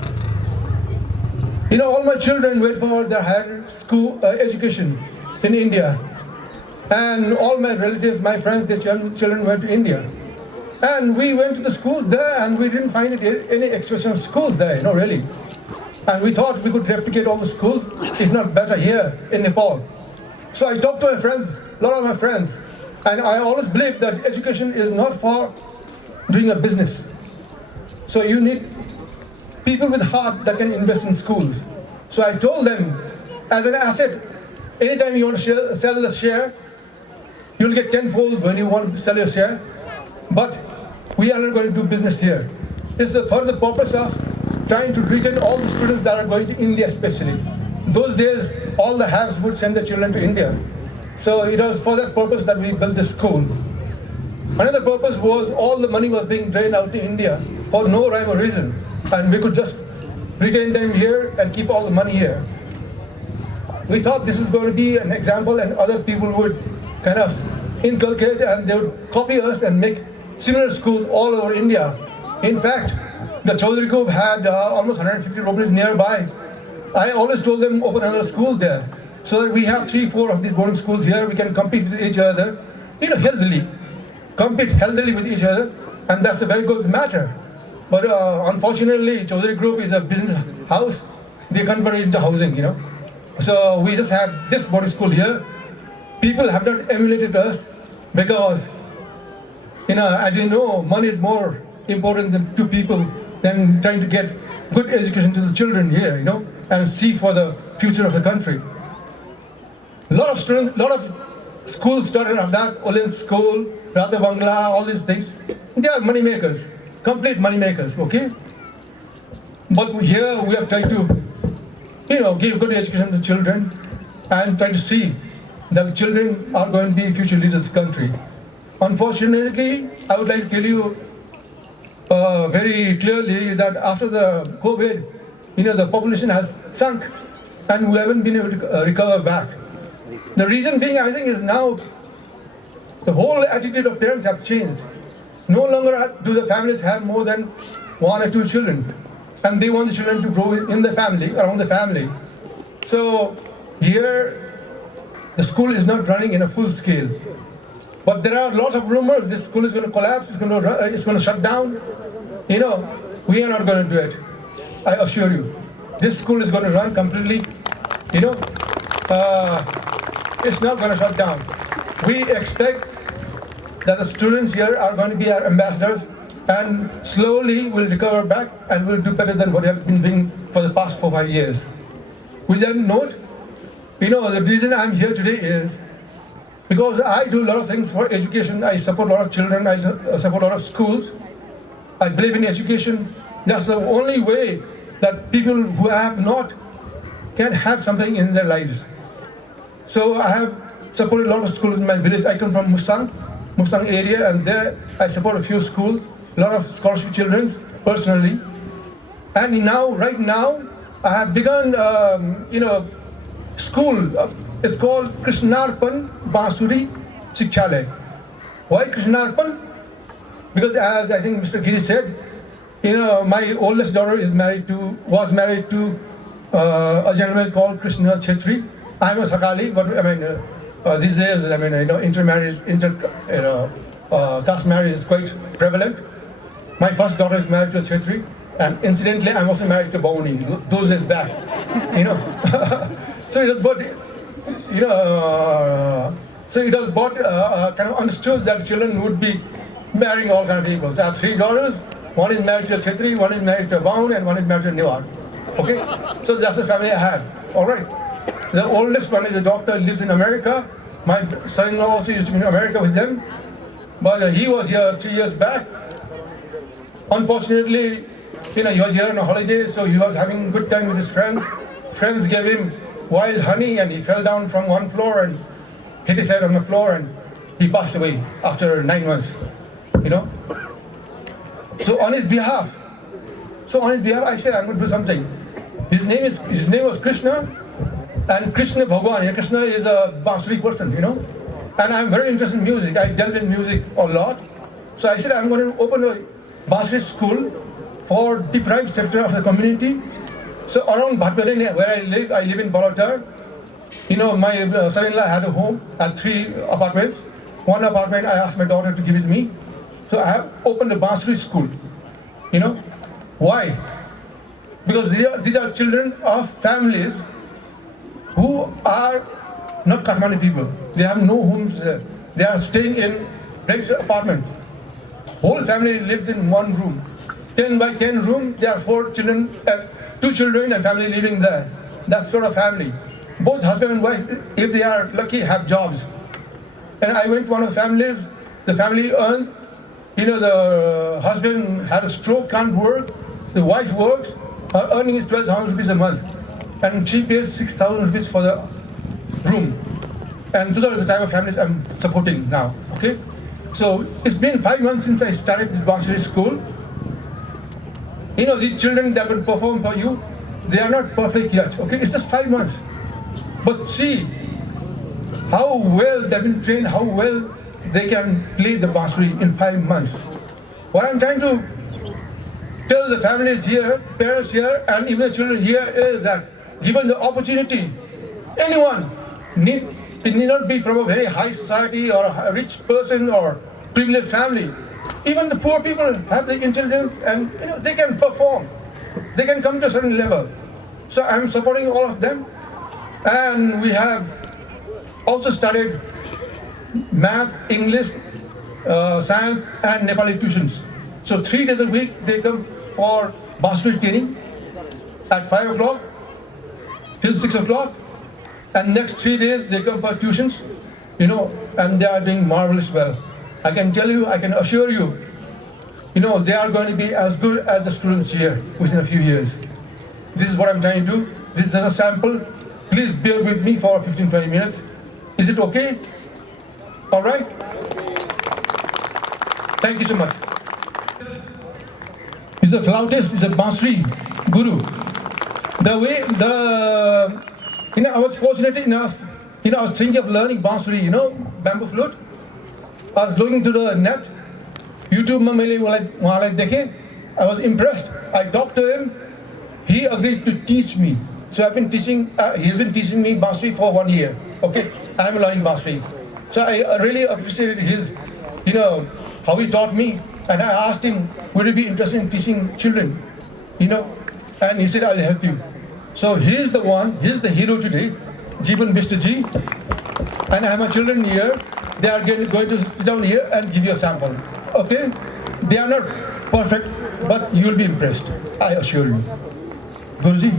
all my children went for their higher school education in India. And all my relatives, my friends, their children went to India. And we went to the schools there and we didn't find any expression of schools there, really. And we thought we could replicate all the schools, if not better, here in Nepal. So I talked to my friends, a lot of my friends, and I always believe that education is not for doing a business. So you need people with heart that can invest in schools. So I told them, as an asset, anytime you want to sell the share, you'll get tenfold when you want to sell your share. But we are not going to do business here. This is for the purpose of trying to retain all the students that are going to India especially. Those days, all the haves would send their children to India. So it was for that purpose that we built this school. Another purpose was all the money was being drained out to India for no rhyme or reason. And we could just retain them here and keep all the money here. We thought this was going to be an example and other people would kind of inculcate and they would copy us and make similar schools all over India. In fact, the Chaudhary group had almost 150 robots nearby. I always told them open another school there so that we have 3-4 of these boarding schools here. We can compete with each other, healthily. Compete healthily with each other, and that's a very good matter. But unfortunately, Chaudhary Group is a business house. They convert it into housing, So we just have this boarding school here. People have not emulated us because, as you know, money is more important to people than trying to get good education to the children here, and see for the future of the country. A lot of schools started at that, Olin School, Radha Bangla, all these things. They are money makers, complete money makers, okay? But here we have tried to, give good education to children and try to see that the children are going to be future leaders of the country. Unfortunately, I would like to tell you very clearly that after the COVID, the population has sunk and we haven't been able to recover back. The reason being, I think, is now the whole attitude of parents have changed. No longer do the families have more than 1 or 2 children, and they want the children to grow in the family, around the family. So here, the school is not running in a full scale. But there are lots of rumors this school is going to collapse, it's going to shut down. You know, we are not going to do it. I assure you. This school is going to run completely. You know, it's not going to shut down. We expect that the students here are going to be our ambassadors and slowly will recover back and will do better than what they have been doing for the past 4 or 5 years. With that note, you know, the reason I'm here today is because I do a lot of things for education. I support a lot of children, I support a lot of schools. I believe in education. That's the only way that people who have not can have something in their lives. So I have supported a lot of schools in my village. I come from Mustang area, and there I support a few schools, a lot of scholarship children personally. And now, right now, I have begun, school. It's called Krishnarpan Bansuri Shikshale. Why Krishnarpan? Because as I think Mr. Giri said, you know, my oldest daughter was married to a gentleman called Krishna Chetri. I'm a Sakali, but I mean, these days, I mean, you know, intermarriage, caste marriage is quite prevalent. My first daughter is married to a Chetri, and incidentally, I'm also married to Bauni, those days back, you know. So it was bought, you know, kind of understood that children would be marrying all kind of people. So I have 3 daughters. One is married to a Chetri, one is married to a Baun, and one is married to a Niwar. Okay? So that's the family I have. All right. The oldest one is a doctor, lives in America. My son-in-law also used to be in America with them. But he was here 3 years back. Unfortunately, you know, he was here on a holiday, so he was having a good time with his friends. Friends gave him wild honey, and he fell down from 1 floor and hit his head on the floor, and he passed away after 9 months. You know? So on his behalf, I said, I'm going to do something. His name was Krishna, and Krishna Bhagwan. Krishna is a Bansuri person, you know. And I'm very interested in music. I delve in music a lot. So I said, I'm going to open a Bansuri school for deprived sector of the community. So around Bhatpare, where I live in Balotar. You know, my son-in-law had a home, had 3 apartments. 1 apartment I asked my daughter to give it to me. So I have opened a Bansuri school. You know, why? Because these are children of families who are not Kathmandu people. They have no homes there. They are staying in rented apartments. Whole family lives in 1 room. 10 by 10 room, there are 4 children, 2 children and family living there. That sort of family. Both husband and wife, if they are lucky, have jobs. And I went to one of the families, the family earns, you know, the husband had a stroke, can't work, the wife works, her earning is 12,000 rupees a month. And she pays 6,000 rupees for the room. And those are the type of families I'm supporting now, okay? So it's been 5 months since I started the Bansuri school. You know, these children that will perform for you, they are not perfect yet, okay? It's just 5 months. But see how well they've been trained, how well they can play the Bansuri in 5 months. What I'm trying to tell the families here, parents here, and even the children here is that given the opportunity, anyone it need not be from a very high society or a rich person or privileged family. Even the poor people have the intelligence and, you know, they can perform. They can come to a certain level. So I'm supporting all of them. And we have also started math, English, science and Nepali tuitions. So 3 days a week they come for Bansuri training at 5 o'clock till 6 o'clock. And next 3 days they come for tuitions, you know, and they are doing marvelous well. I can tell you, I can assure you, you know, they are going to be as good as the students here within a few years. This is what I'm trying to do. This is a sample. Please bear with me for 15-20 minutes. Is it okay? All right? Thank you so much. He's a flautist, he's a Bansuri guru. You know, I was fortunate enough, you know, I was thinking of learning Bansuri, you know, bamboo flute. I was looking to the net, YouTube, I was impressed. I talked to him. He agreed to teach me So I've been teaching, he's been teaching me Basri for 1 year. Okay, I'm learning Basri. So I really appreciated his, how he taught me. And I asked him, would you be interested in teaching children? And he said, I'll help you. So he's the one, he's the hero today, Jeevan Mr. G. And I have my children here. They are going to sit down here and give you a sample. Okay? They are not perfect, but you will be impressed, I assure you. Guruji.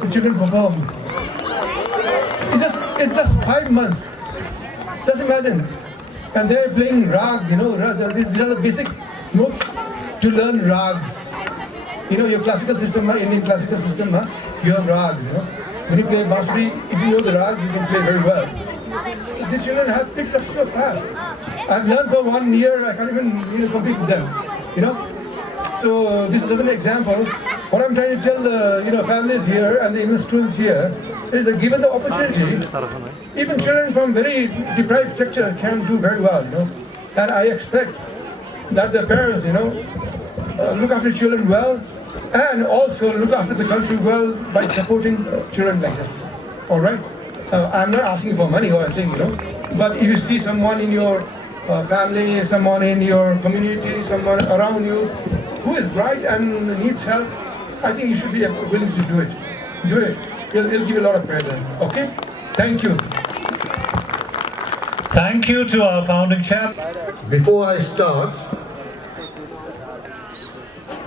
the children perform. It's just 5 months. Just imagine. And they're playing rag, you know, these are the basic notes to learn rags. You know, your classical system, Indian classical system, you have rags, you know. When you play bansuri, if you know the rags, you can play very well. These children have picked up so fast. I've learned for 1 year, I can't even compete with them, you know. So this is an example. What I'm trying to tell the families here and the even students here is that given the opportunity, even children from very deprived sector can do very well, you know. And I expect that the parents, look after children well, and also look after the country well by supporting children like this. All right. I'm not asking for money or anything, but if you see someone in your family, someone in your community, someone around you who is bright and needs help, I think you should be willing to do it. Do it. It'll give you a lot of pleasure. Okay? Thank you. Thank you to our founding chap. Before I start,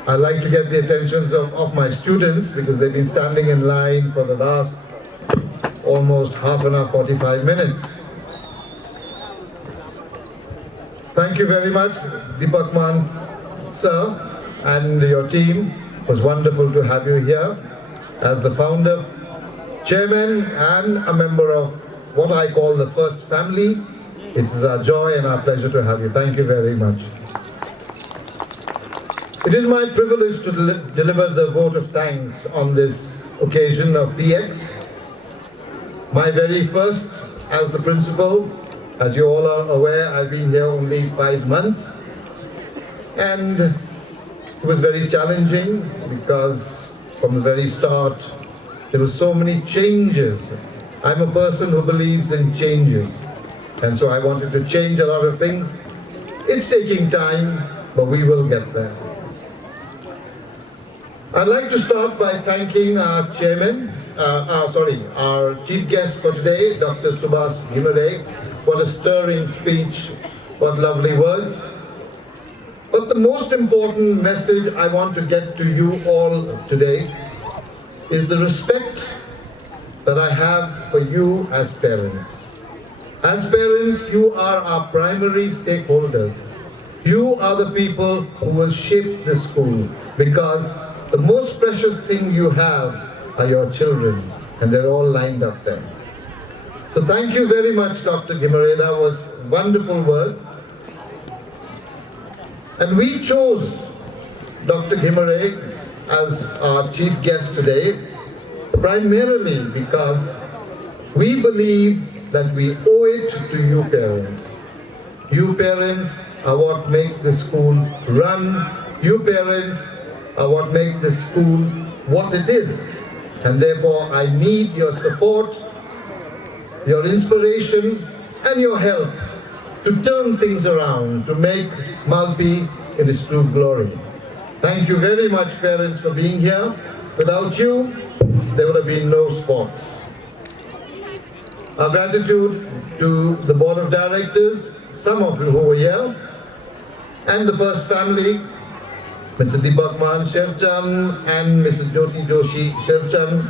I'd like to get the attention of my students because they've been standing in line for the last almost half an hour, 45 minutes. Thank you very much, Deepak Man, sir, and your team. It was wonderful to have you here as the founder, chairman, and a member of what I call the first family. It is our joy and our pleasure to have you. Thank you very much. It is my privilege to deliver the vote of thanks on this occasion of Phy-Ex. My very first as the principal. As you all are aware, I've been here only 5 months. And it was very challenging because from the very start, there were so many changes. I'm a person who believes in changes. And so I wanted to change a lot of things. It's taking time, but we will get there. I'd like to start by thanking our chairman, our chief guest for today, Dr. Subhash Ghimire. What a stirring speech, what lovely words. But the most important message I want to get to you all today is the respect that I have for you as parents. As parents, you are our primary stakeholders. You are the people who will shape this school because the most precious thing you have are your children, and they're all lined up there. So thank you very much, Dr. Ghimire. That was wonderful words. And we chose Dr. Ghimire as our chief guest today, primarily because we believe that we owe it to you parents. You parents are what make the school run. You parents are what make the school what it is. And therefore, I need your support, your inspiration, and your help to turn things around, to make Malpi in its true glory. Thank you very much, parents, for being here. Without you, there would have been no sports. Our gratitude to the board of directors, some of you who were here, and the first family, Mr. Deepak Man Surgeon and Mrs. Jyoti Joshi Surgeon.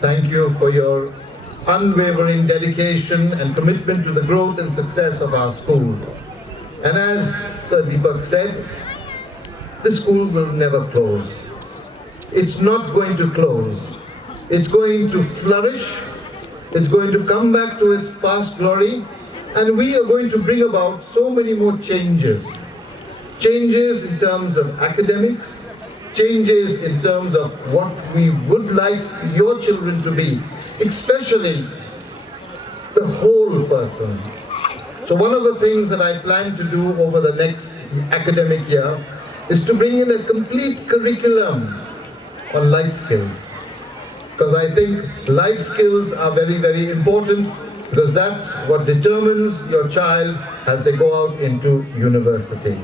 Thank you for your unwavering dedication and commitment to the growth and success of our school. And as Sir Deepak said, the school will never close. It's not going to close. It's going to flourish. It's going to come back to its past glory. And we are going to bring about so many more changes. Changes in terms of academics, changes in terms of what we would like your children to be, especially the whole person. So one of the things that I plan to do over the next academic year is to bring in a complete curriculum on life skills. Because I think life skills are very, very important because that's what determines your child as they go out into university.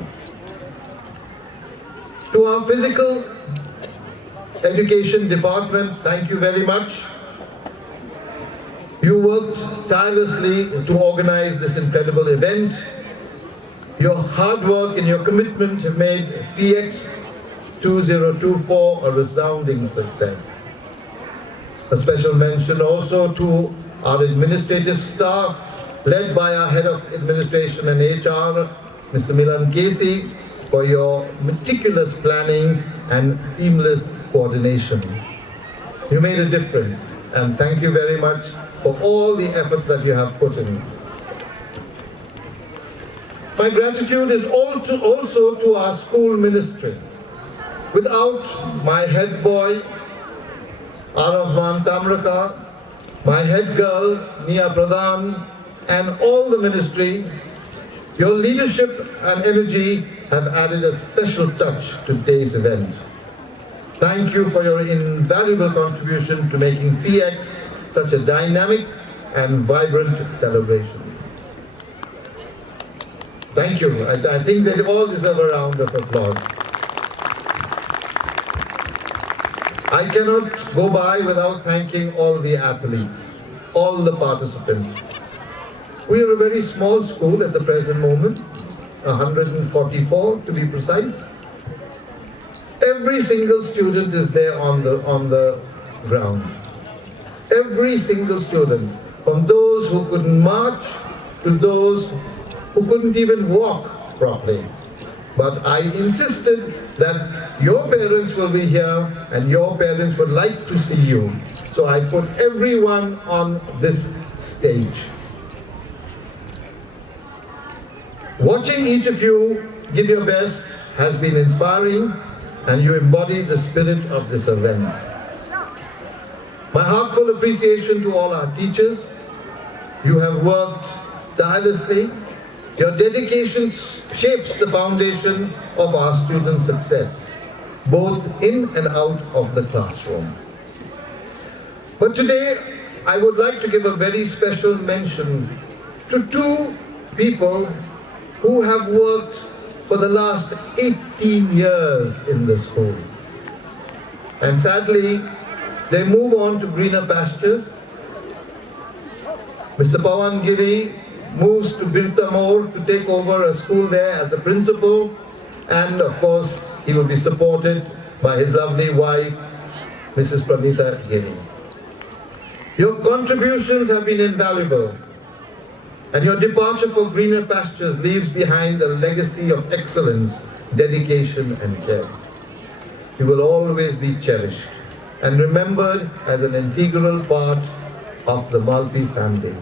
To our physical education department, thank you very much. You worked tirelessly to organize this incredible event. Your hard work and your commitment have made Phy-Ex 2024 a resounding success. A special mention also to our administrative staff, led by our Head of Administration and HR, Mr. Milan Casey, for your meticulous planning and seamless coordination. You made a difference, and thank you very much for all the efforts that you have put in. My gratitude is also to our school ministry. Without my head boy, Aravman Tamraka, my head girl, Nia Pradhan, and all the ministry, your leadership and energy have added a special touch to today's event. Thank you for your invaluable contribution to making Phy-Ex such a dynamic and vibrant celebration. Thank you. I think they all deserve a round of applause. I cannot go by without thanking all the athletes, all the participants. We are a very small school at the present moment, 144 to be precise. Every single student is there on the ground. Every single student, from those who couldn't march to those who couldn't even walk properly. But I insisted that your parents will be here and your parents would like to see you. So I put everyone on this stage. Watching each of you give your best has been inspiring, and you embody the spirit of this event. My heartfelt appreciation to all our teachers. You have worked tirelessly. Your dedication shapes the foundation of our students' success, both in and out of the classroom. But today, I would like to give a very special mention to two people who have worked for the last 18 years in the school. And sadly, they move on to greener pastures. Mr. Pawan Giri moves to Birtamore to take over a school there as the principal, and of course he will be supported by his lovely wife, Mrs. Pranita Giri. Your contributions have been invaluable, and your departure for greener pastures leaves behind a legacy of excellence, dedication and care. You will always be cherished and remembered as an integral part of the Malpi family.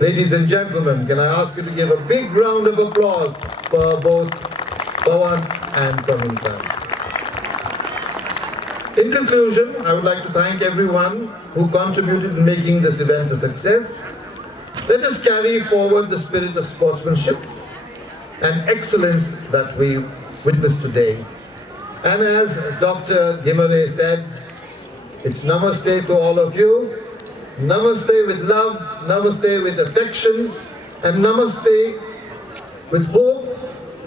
Ladies and gentlemen, can I ask you to give a big round of applause for both Pawan and Pranita. In conclusion, I would like to thank everyone who contributed in making this event a success. Let us carry forward the spirit of sportsmanship and excellence that we witnessed today. And as Dr. Ghimire said, it's namaste to all of you. Namaste with love, namaste with affection, and namaste with hope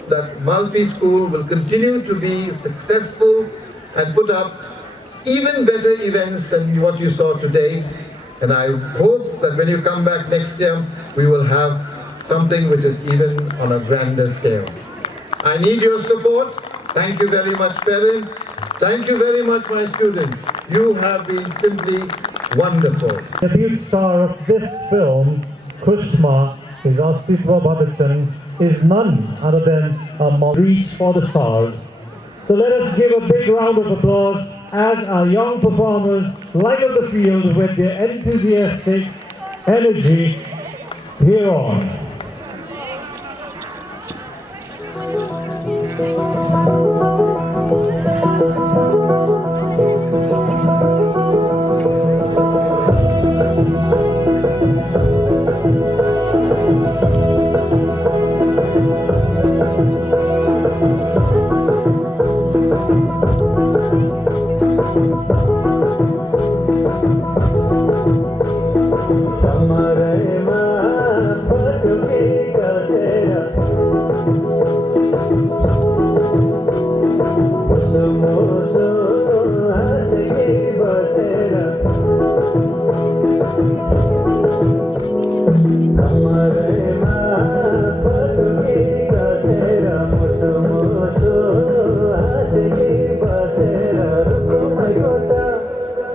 that Malpi School will continue to be successful and put up even better events than what you saw today. And I hope that when you come back next year, we will have something which is even on a grander scale. I need your support. Thank you very much, parents. Thank you very much, my students. You have been simply wonderful. The debut star of this film, Kushma, is Asitwa Bhattachan, is none other than a reach for the stars. So let us give a big round of applause as our young performers light up the field with their enthusiastic energy here on.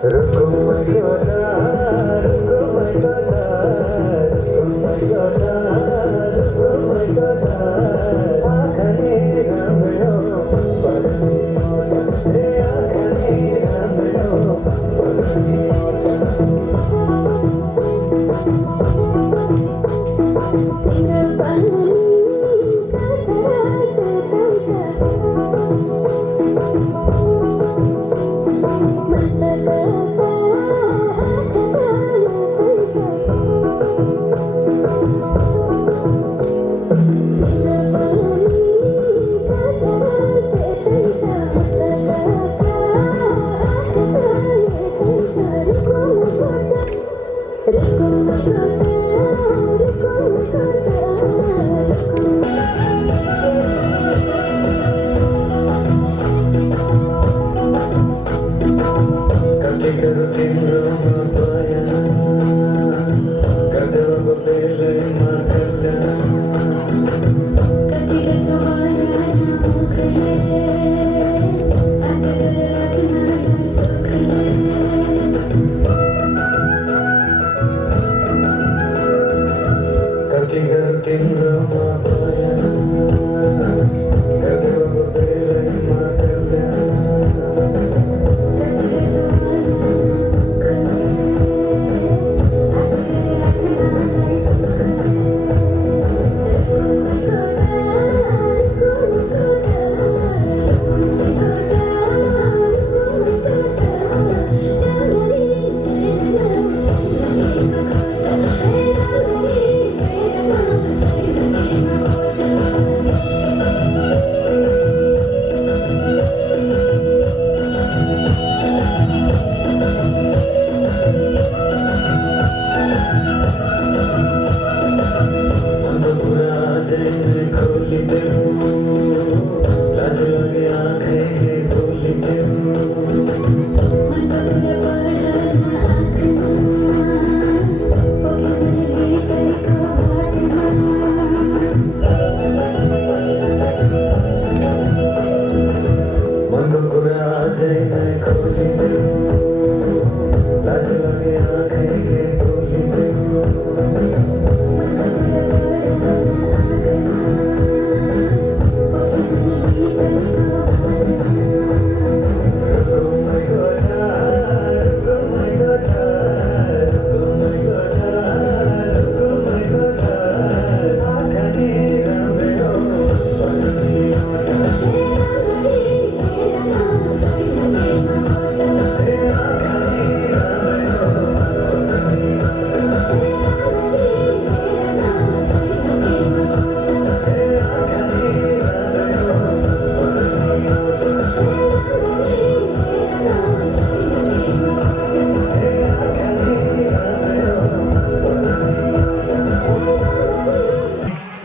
Rukum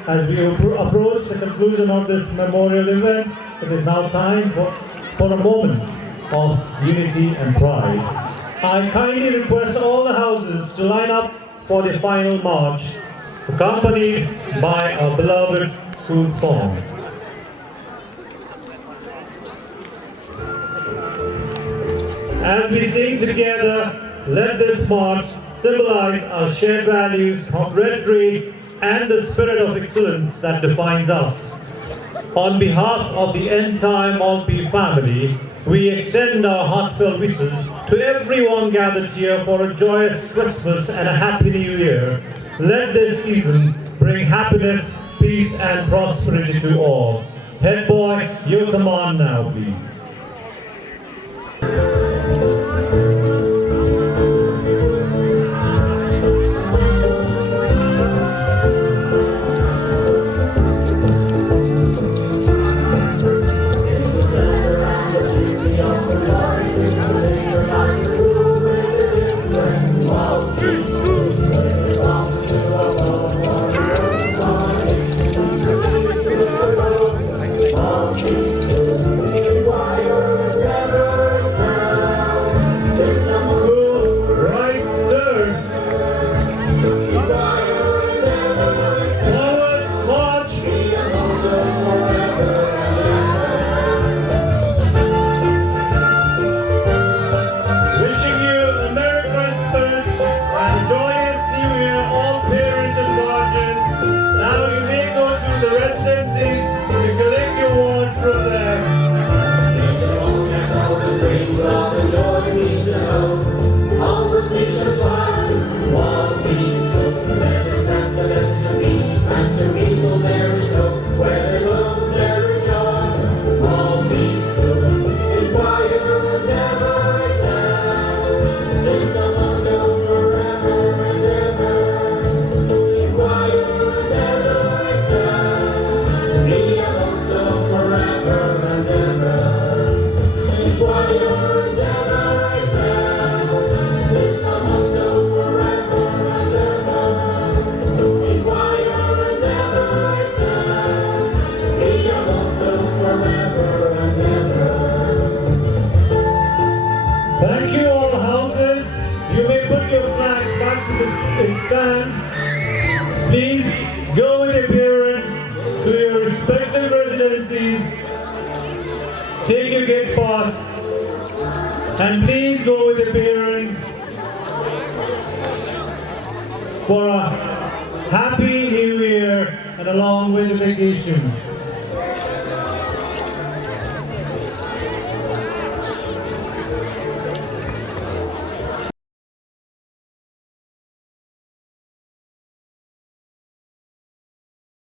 As we approach the conclusion of this memorial event, it is now time for a moment of unity and pride. I kindly request all the houses to line up for the final march, accompanied by our beloved school song. As we sing together, let this march symbolize our shared values, camaraderie, and the spirit of excellence that defines us. On behalf of the entire Malpi family, we extend our heartfelt wishes to everyone gathered here for a joyous Christmas and a happy New Year. Let this season bring happiness, peace, and prosperity to all. Head boy, your command now, please. Wishing you a Merry breakfast. And please go with your parents for a happy new year and a long winter vacation.